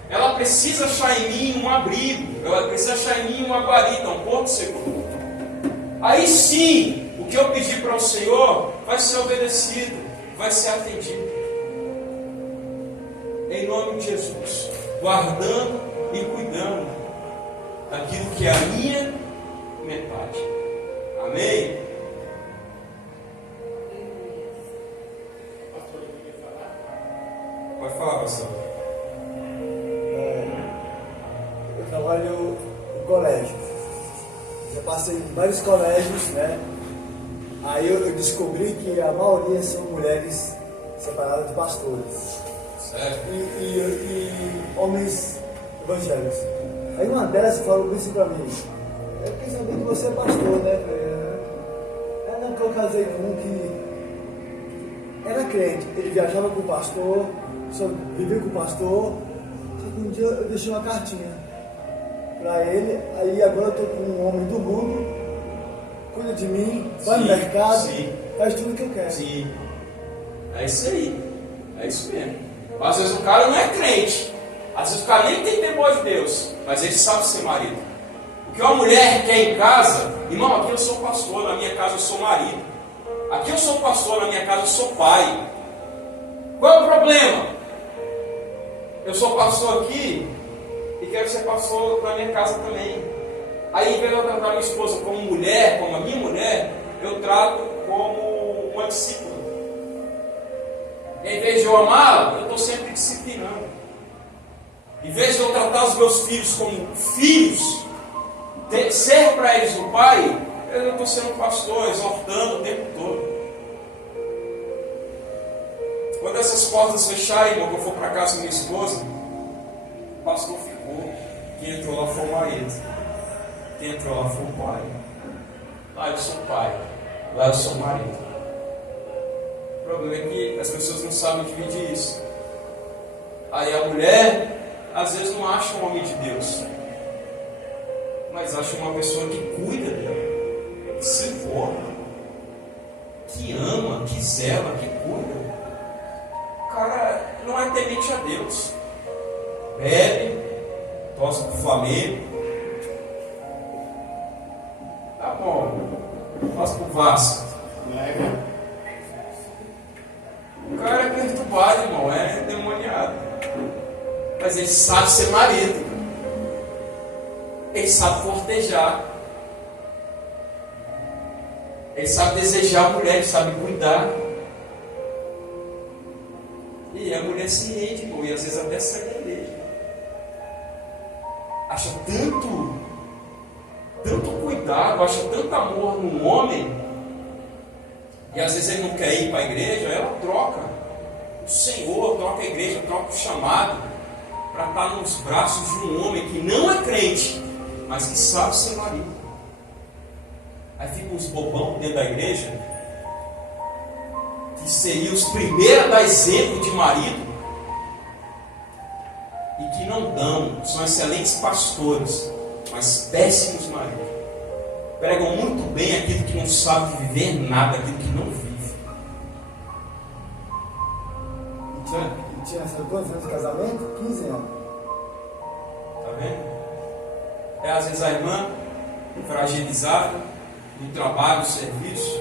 Ela precisa achar em mim um abrigo, ela precisa achar em mim uma guarida, um porto seguro. Aí sim, o que eu pedir para o Senhor vai ser obedecido, vai ser atendido. Em nome de Jesus, guardando e cuidando daquilo que é a minha metade. Amém? Pode falar, pastor. Eu trabalho em colégio. Já passei em vários colégios, né? Aí eu descobri que a maioria são mulheres separadas de pastores. Certo. E homens evangélicos. Aí uma delas falou isso pra mim. Eu quis saber que você é pastor, né? É não que eu casei com um que era crente. Ele viajava com o pastor, só vivia com o pastor. Só que um dia eu deixei uma cartinha pra ele. Aí agora eu tô com um homem do mundo, cuida de mim, vai no mercado, faz tudo o que eu quero. Sim. É isso aí. É isso mesmo. Às vezes o cara não é crente. Às vezes o cara nem tem temor de Deus, mas ele sabe ser marido. O que uma mulher quer em casa, irmão, aqui eu sou pastor, na minha casa eu sou marido. Aqui eu sou pastor, na minha casa eu sou pai. Qual é o problema? Eu sou pastor aqui e quero ser pastor na minha casa também. Aí, em vez de eu tratar a minha esposa como mulher, como a minha mulher, eu trato como uma discípula. Em vez de eu amá-la, eu estou sempre disciplinando. Em vez de eu tratar os meus filhos como filhos, ser para eles o pai, eu estou sendo pastor, exortando o tempo todo. Quando essas portas fecharem, irmão, que eu for para casa com minha esposa, o pastor ficou. Quem entrou lá foi o marido. Quem entrou lá foi o pai. Lá eu sou pai, lá eu sou marido. O problema é que as pessoas não sabem dividir isso. Aí a mulher, às vezes, não acha um homem de Deus, mas acha uma pessoa que cuida dela, que se importa, que ama, que zela, que cuida. O cara não é temente a Deus. Bebe, torce pro Flamengo. Tá bom, torce pro Vasco. O cara é perturbado, irmão, é endemoniado. Mas ele sabe ser marido. Ele sabe cortejar. Ele sabe desejar a mulher, ele sabe cuidar. E a mulher se rende, irmão, e às vezes até sai da igreja. Acha tanto cuidado, acha tanto amor no homem, e às vezes ele não quer ir para a igreja, ela troca o Senhor, troca a igreja, troca o chamado. para estar nos braços de um homem que não é crente, mas que sabe ser marido. Aí ficam uns bobão dentro da igreja, que seriam os primeiros a dar exemplo de marido, e que não dão, são excelentes pastores, mas péssimos maridos. Pregam muito bem aquilo que não sabe viver nada, aquilo que não vive. E tinha quantos anos de casamento? 15 anos. Tá vendo? É às vezes a irmã fragilizada no trabalho, no serviço,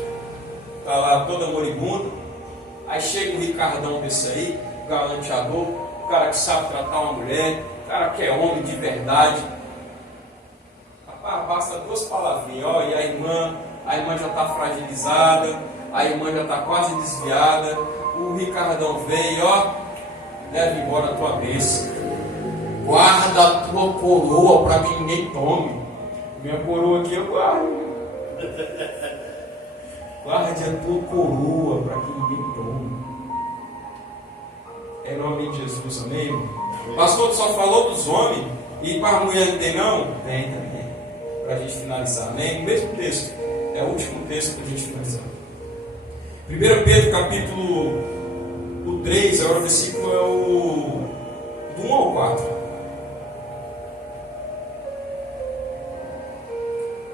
está lá toda moribunda. Aí chega o Ricardão desse aí, o galanteador, o cara que sabe tratar uma mulher, o cara que é homem de verdade. Rapaz, basta 2 palavrinhas, ó, e a irmã já está fragilizada, a irmã já está quase desviada. O Ricardão veio, ó, leva embora a tua bênção. Guarda a tua coroa para que ninguém tome. Minha coroa aqui eu guardo. Guarde a tua coroa para que ninguém tome. Em nome de Jesus, amém? O pastor só falou dos homens. E para a mulher não tem não? Tem também. Para a gente finalizar, amém? O mesmo texto. É o último texto para a gente finalizar. 1 Pedro capítulo 3, agora o versículo é o do 1 ao 4.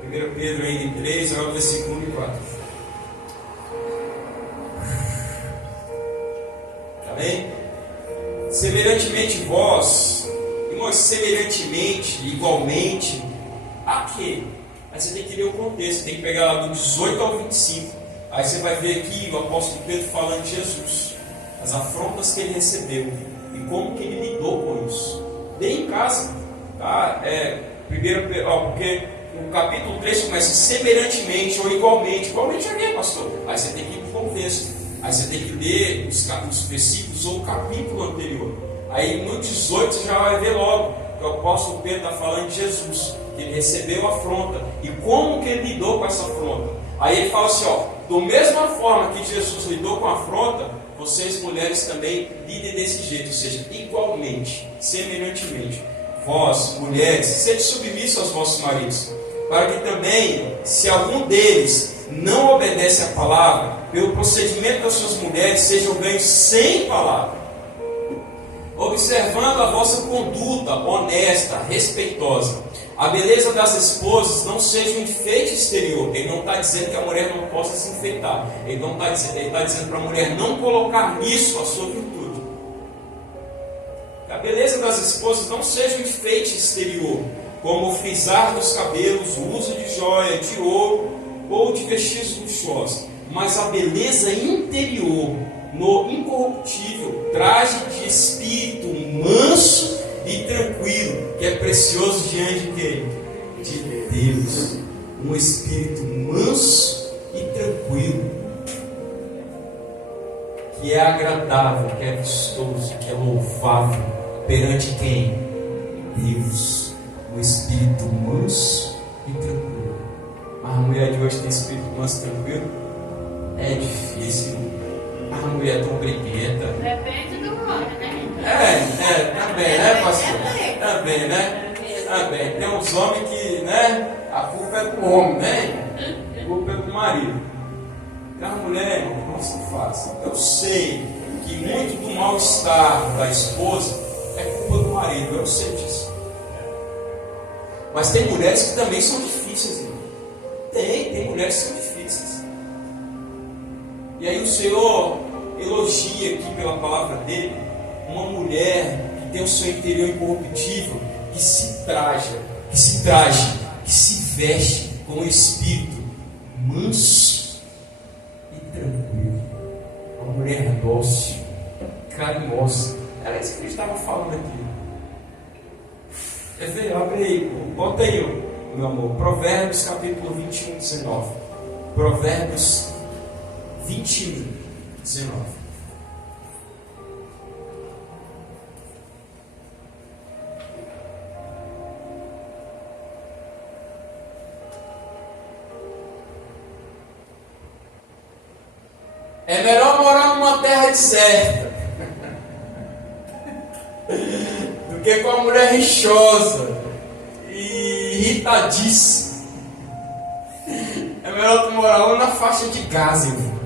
1 Pedro ainda em 3, agora o versículo 1 e 4. Está bem? Semelhantemente vós, irmãos, semelhantemente, igualmente, a quê? Aí você tem que ler o contexto, tem que pegar lá do 18 ao 25. Aí você vai ver aqui o apóstolo Pedro falando de Jesus, as afrontas que ele recebeu e como que ele lidou com isso. Dê em casa, tá? Porque o capítulo 3 começa semelhantemente ou igualmente. Igualmente é quê, pastor? Aí você tem que ir para o contexto. Aí você tem que ler os versículos ou o capítulo anterior. Aí no 18 você já vai ver logo que o apóstolo Pedro está falando de Jesus, que ele recebeu a afronta e como que ele lidou com essa afronta. Aí ele fala assim, ó, da mesma forma que Jesus lidou com a afronta, vocês mulheres também lidem desse jeito, ou seja, igualmente, semelhantemente. Vós, mulheres, sede submissos aos vossos maridos, para que também, se algum deles não obedece à palavra, pelo procedimento das suas mulheres, sejam ganhos sem palavra, observando a vossa conduta honesta, respeitosa. A beleza das esposas não seja um enfeite exterior. Ele não está dizendo que a mulher não possa se enfeitar. Ele está dizendo para a mulher não colocar nisso a sua virtude. A beleza das esposas não seja um enfeite exterior, como o frisar dos cabelos, o uso de joia, de ouro ou de vestidos luxuosos, mas a beleza interior, no incorruptível traje de espírito manso e tranquilo, que é precioso diante de quem? De Deus. Um espírito manso e tranquilo, que é agradável, que é vistoso, que é louvável perante quem? Deus. Um espírito manso e tranquilo. A mulher de hoje tem espírito manso e tranquilo? É difícil. A mulher é tão briguenta. Depende do homem, né? Também, né, pastor? Também, né? Também. Tem uns homens que, né? A culpa é do homem, né? A culpa é do marido. Então a mulher, não se faz. Eu sei que muito do mal-estar da esposa é culpa do marido, eu sei disso. Mas tem mulheres que também são difíceis, irmão. Tem mulheres que são difíceis. E aí o Senhor elogia aqui pela palavra dele uma mulher que tem o seu interior incorruptível, que se veste com um espírito manso e tranquilo. Uma mulher dócil, carinhosa. Era isso que ele estava falando aqui. Quer ver? Abre aí, bota aí, meu amor. Provérbios capítulo 21, 19. Provérbios 21, 19. É melhor morar numa terra deserta do Porque com a mulher rixosa e irritadiça, é melhor tu morar ou na faixa de Gaza, irmão.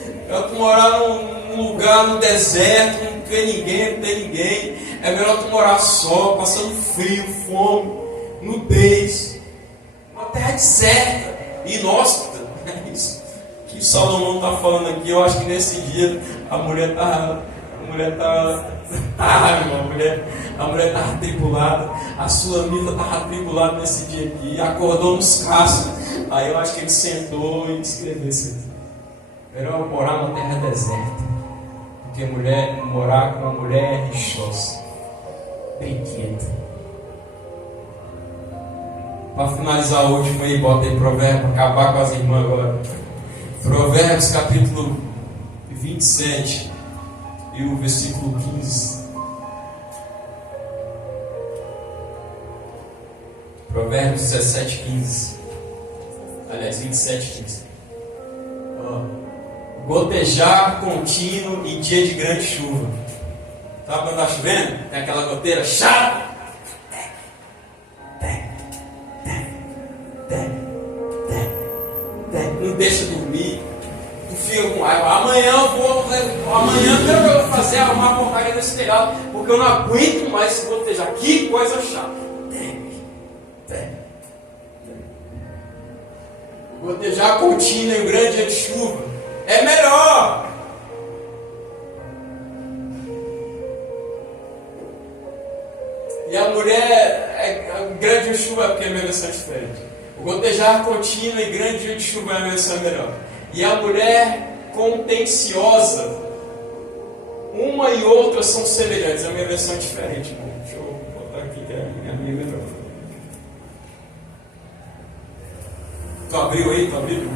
É melhor tu morar num lugar no deserto, não tem ninguém. É melhor tu morar só, passando frio, fome, nudez, uma terra deserta, inóspita. É isso que Salomão está falando aqui. Eu acho que nesse dia a mulher estava atribulada, a Sulamita estava atribulada nesse dia aqui, acordou nos caços. Aí eu acho que ele sentou e escreveu isso. Melhor morar numa terra deserta do que morar com uma mulher rixosa, brinquenta. Para finalizar o último aí, bota aí Provérbios, para acabar com as irmãs agora. Provérbios capítulo 27 e o versículo 15. Provérbios 17, 15. Aliás, 27, 15. Gotejar contínuo em dia de grande chuva. Sabe quando está chovendo? Tem aquela goteira chata. Não deixa dormir. Tu fica com raiva. Amanhã eu vou fazer arrumar a porcaria desse telhado, porque eu não aguento mais esse gotejar. Que coisa chata. Gotejar contínuo em grande dia de chuva é melhor. E a mulher, grande dia de chuva é porque a minha versão é diferente. O gotejar contínuo e grande dia de chuva é a versão melhor. E a mulher contenciosa, uma e outra são semelhantes. A minha versão é diferente. Deixa eu botar aqui que é a minha melhor. Tu abriu aí? Tu abriu?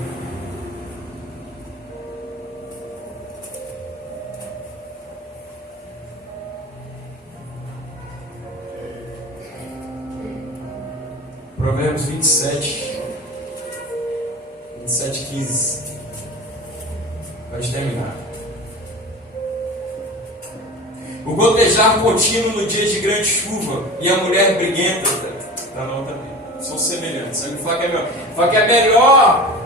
Provérbios 27, 15. Pode terminar. O gotejar contínuo no dia de grande chuva e a mulher briguenta são semelhantes. Ele fala que é melhor.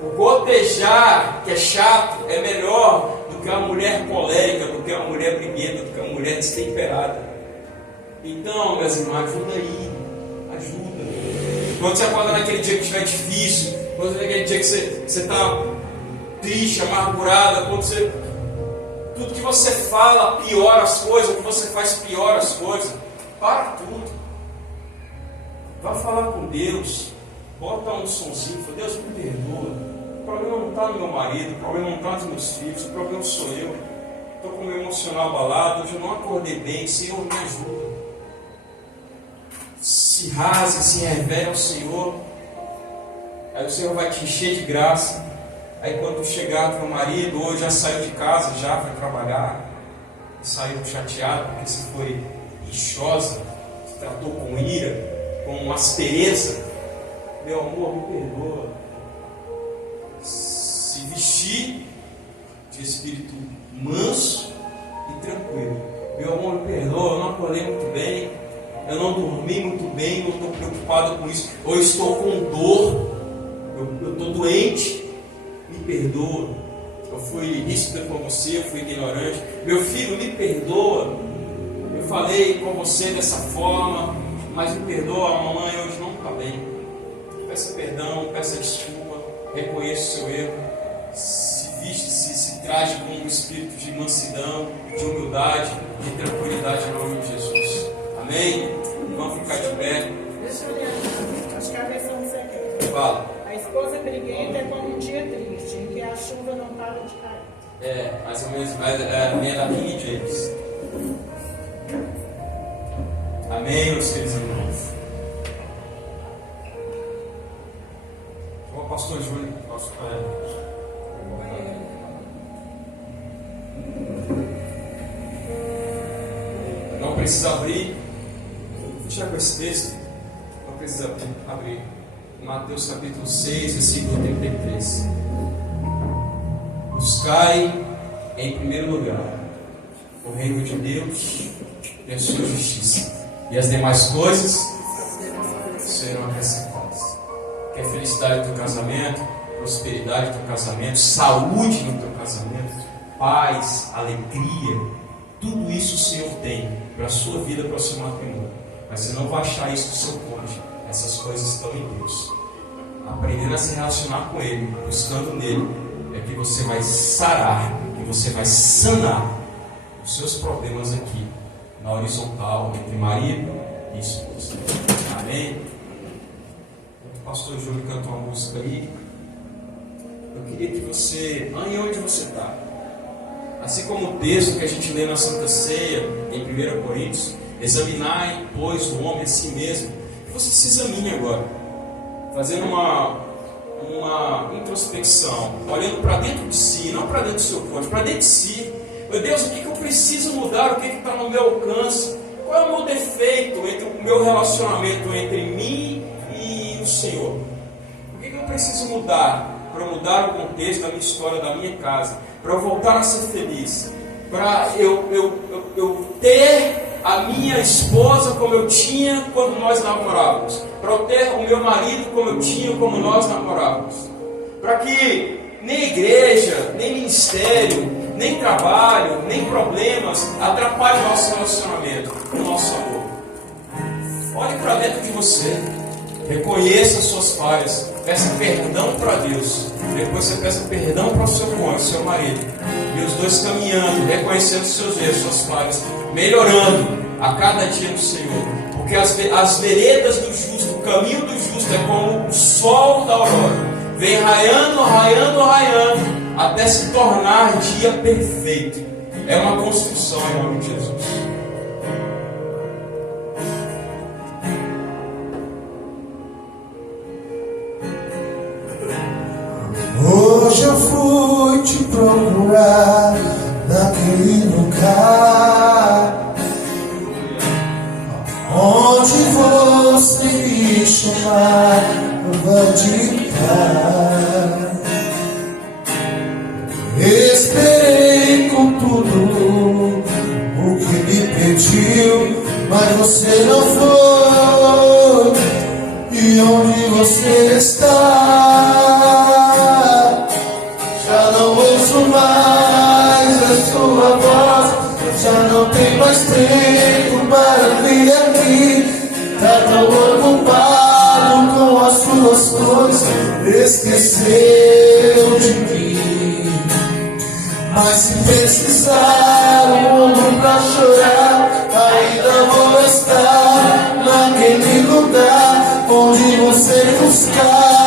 O gotejar, que é chato, é melhor do que a mulher colérica, do que a mulher briguenta, do que a mulher destemperada. Então, meus irmãos, ajuda aí. Ajuda. Quando você acorda naquele dia que estiver difícil, quando naquele dia que você está triste, amargurada, tudo que você fala piora as coisas, o que você faz piora as coisas. Para tudo. Vá falar com Deus. Bota um sonzinho, fala: Deus, me perdoa. O problema não está no meu marido, o problema não está nos meus filhos, o problema sou eu. Estou com o meu emocional abalado, hoje eu não acordei bem, Senhor, me ajuda. Se rasgue, se revele ao Senhor. Aí o Senhor vai te encher de graça. Aí quando chegar teu marido, hoje já saiu de casa, já foi trabalhar, saiu chateado porque se foi rixosa, se tratou com ira, com aspereza, meu amor, me perdoa. Se vestir de espírito manso e tranquilo. Meu amor, me perdoa, eu não acordei muito bem, eu não dormi muito bem, eu estou preocupado com isso, ou eu estou com dor, eu estou doente, me perdoa, eu fui ríspido com você, eu fui ignorante, meu filho, me perdoa, eu falei com você dessa forma, mas me perdoa, a mamãe hoje não está bem. Peça perdão, peça desculpa, reconheça o seu erro, se viste, se traje com um espírito de mansidão, de humildade, de tranquilidade em nome de Jesus. Amém? Vamos ficar de pé. Deixa eu olhar, acho que a versão que você quer. Fala. A esposa briguenta é como um dia triste, em que a chuva não para de cair. É, mais ou menos, a minha da King James. Amém, meus queridos irmãos. O pastor Júlio, não precisa abrir. Vou fechar com esse texto. Não precisa abrir. Mateus capítulo 6, versículo 33. Buscai em primeiro lugar o reino de Deus e a sua justiça, e as demais coisas serão acrescentadas. Quer felicidade no teu casamento, prosperidade no teu casamento, saúde no teu casamento, paz, alegria, tudo isso o Senhor tem para a sua vida, para o seu matrimônio. Mas você não vai achar isso do seu cônjuge. Essas coisas estão em Deus. Aprendendo a se relacionar com Ele, buscando nele, é que você vai sarar, que você vai sanar os seus problemas aqui, na horizontal, entre marido e esposa. Amém? O pastor Júlio canta uma música aí. Eu queria que você, aí onde você está, assim como o texto que a gente lê na Santa Ceia, em 1 Coríntios, examinai, pois, o homem a si mesmo. Que você se examine agora, fazendo uma introspecção, olhando para dentro de si, não para dentro do seu cônjuge, para dentro de si. Meu Deus, o que eu preciso mudar? O que está no meu alcance? Qual é o meu defeito entre o meu relacionamento entre mim e o Senhor? O que eu preciso mudar para mudar o contexto da minha história, da minha casa, para eu voltar a ser feliz, para eu ter a minha esposa como eu tinha quando nós namorávamos, para eu ter o meu marido como eu tinha quando nós namorávamos, para que nem igreja, nem ministério, nem trabalho, nem problemas atrapalhem o nosso relacionamento, o nosso amor. Olhe para dentro de você, reconheça as suas falhas, peça perdão para Deus, depois você peça perdão para o seu cônjuge, seu marido, e os dois caminhando, reconhecendo os seus erros, suas falhas, melhorando a cada dia no Senhor, porque as veredas do justo, o caminho do justo é como o sol da aurora, vem raiando, raiando, raiando, até se tornar dia perfeito. É uma construção em nome de Jesus. Hoje eu fui te procurar naquele lugar onde você me chamava de pai. Esperei com tudo o que me pediu, mas você não foi. E onde você está? Já não ouço mais a sua voz, já não tem mais tempo para vir aqui. Tá tão ocupado com as suas coisas, esqueceu de mim. Mas se precisar um ombro pra chorar, ainda vou estar naquele lugar onde você buscar.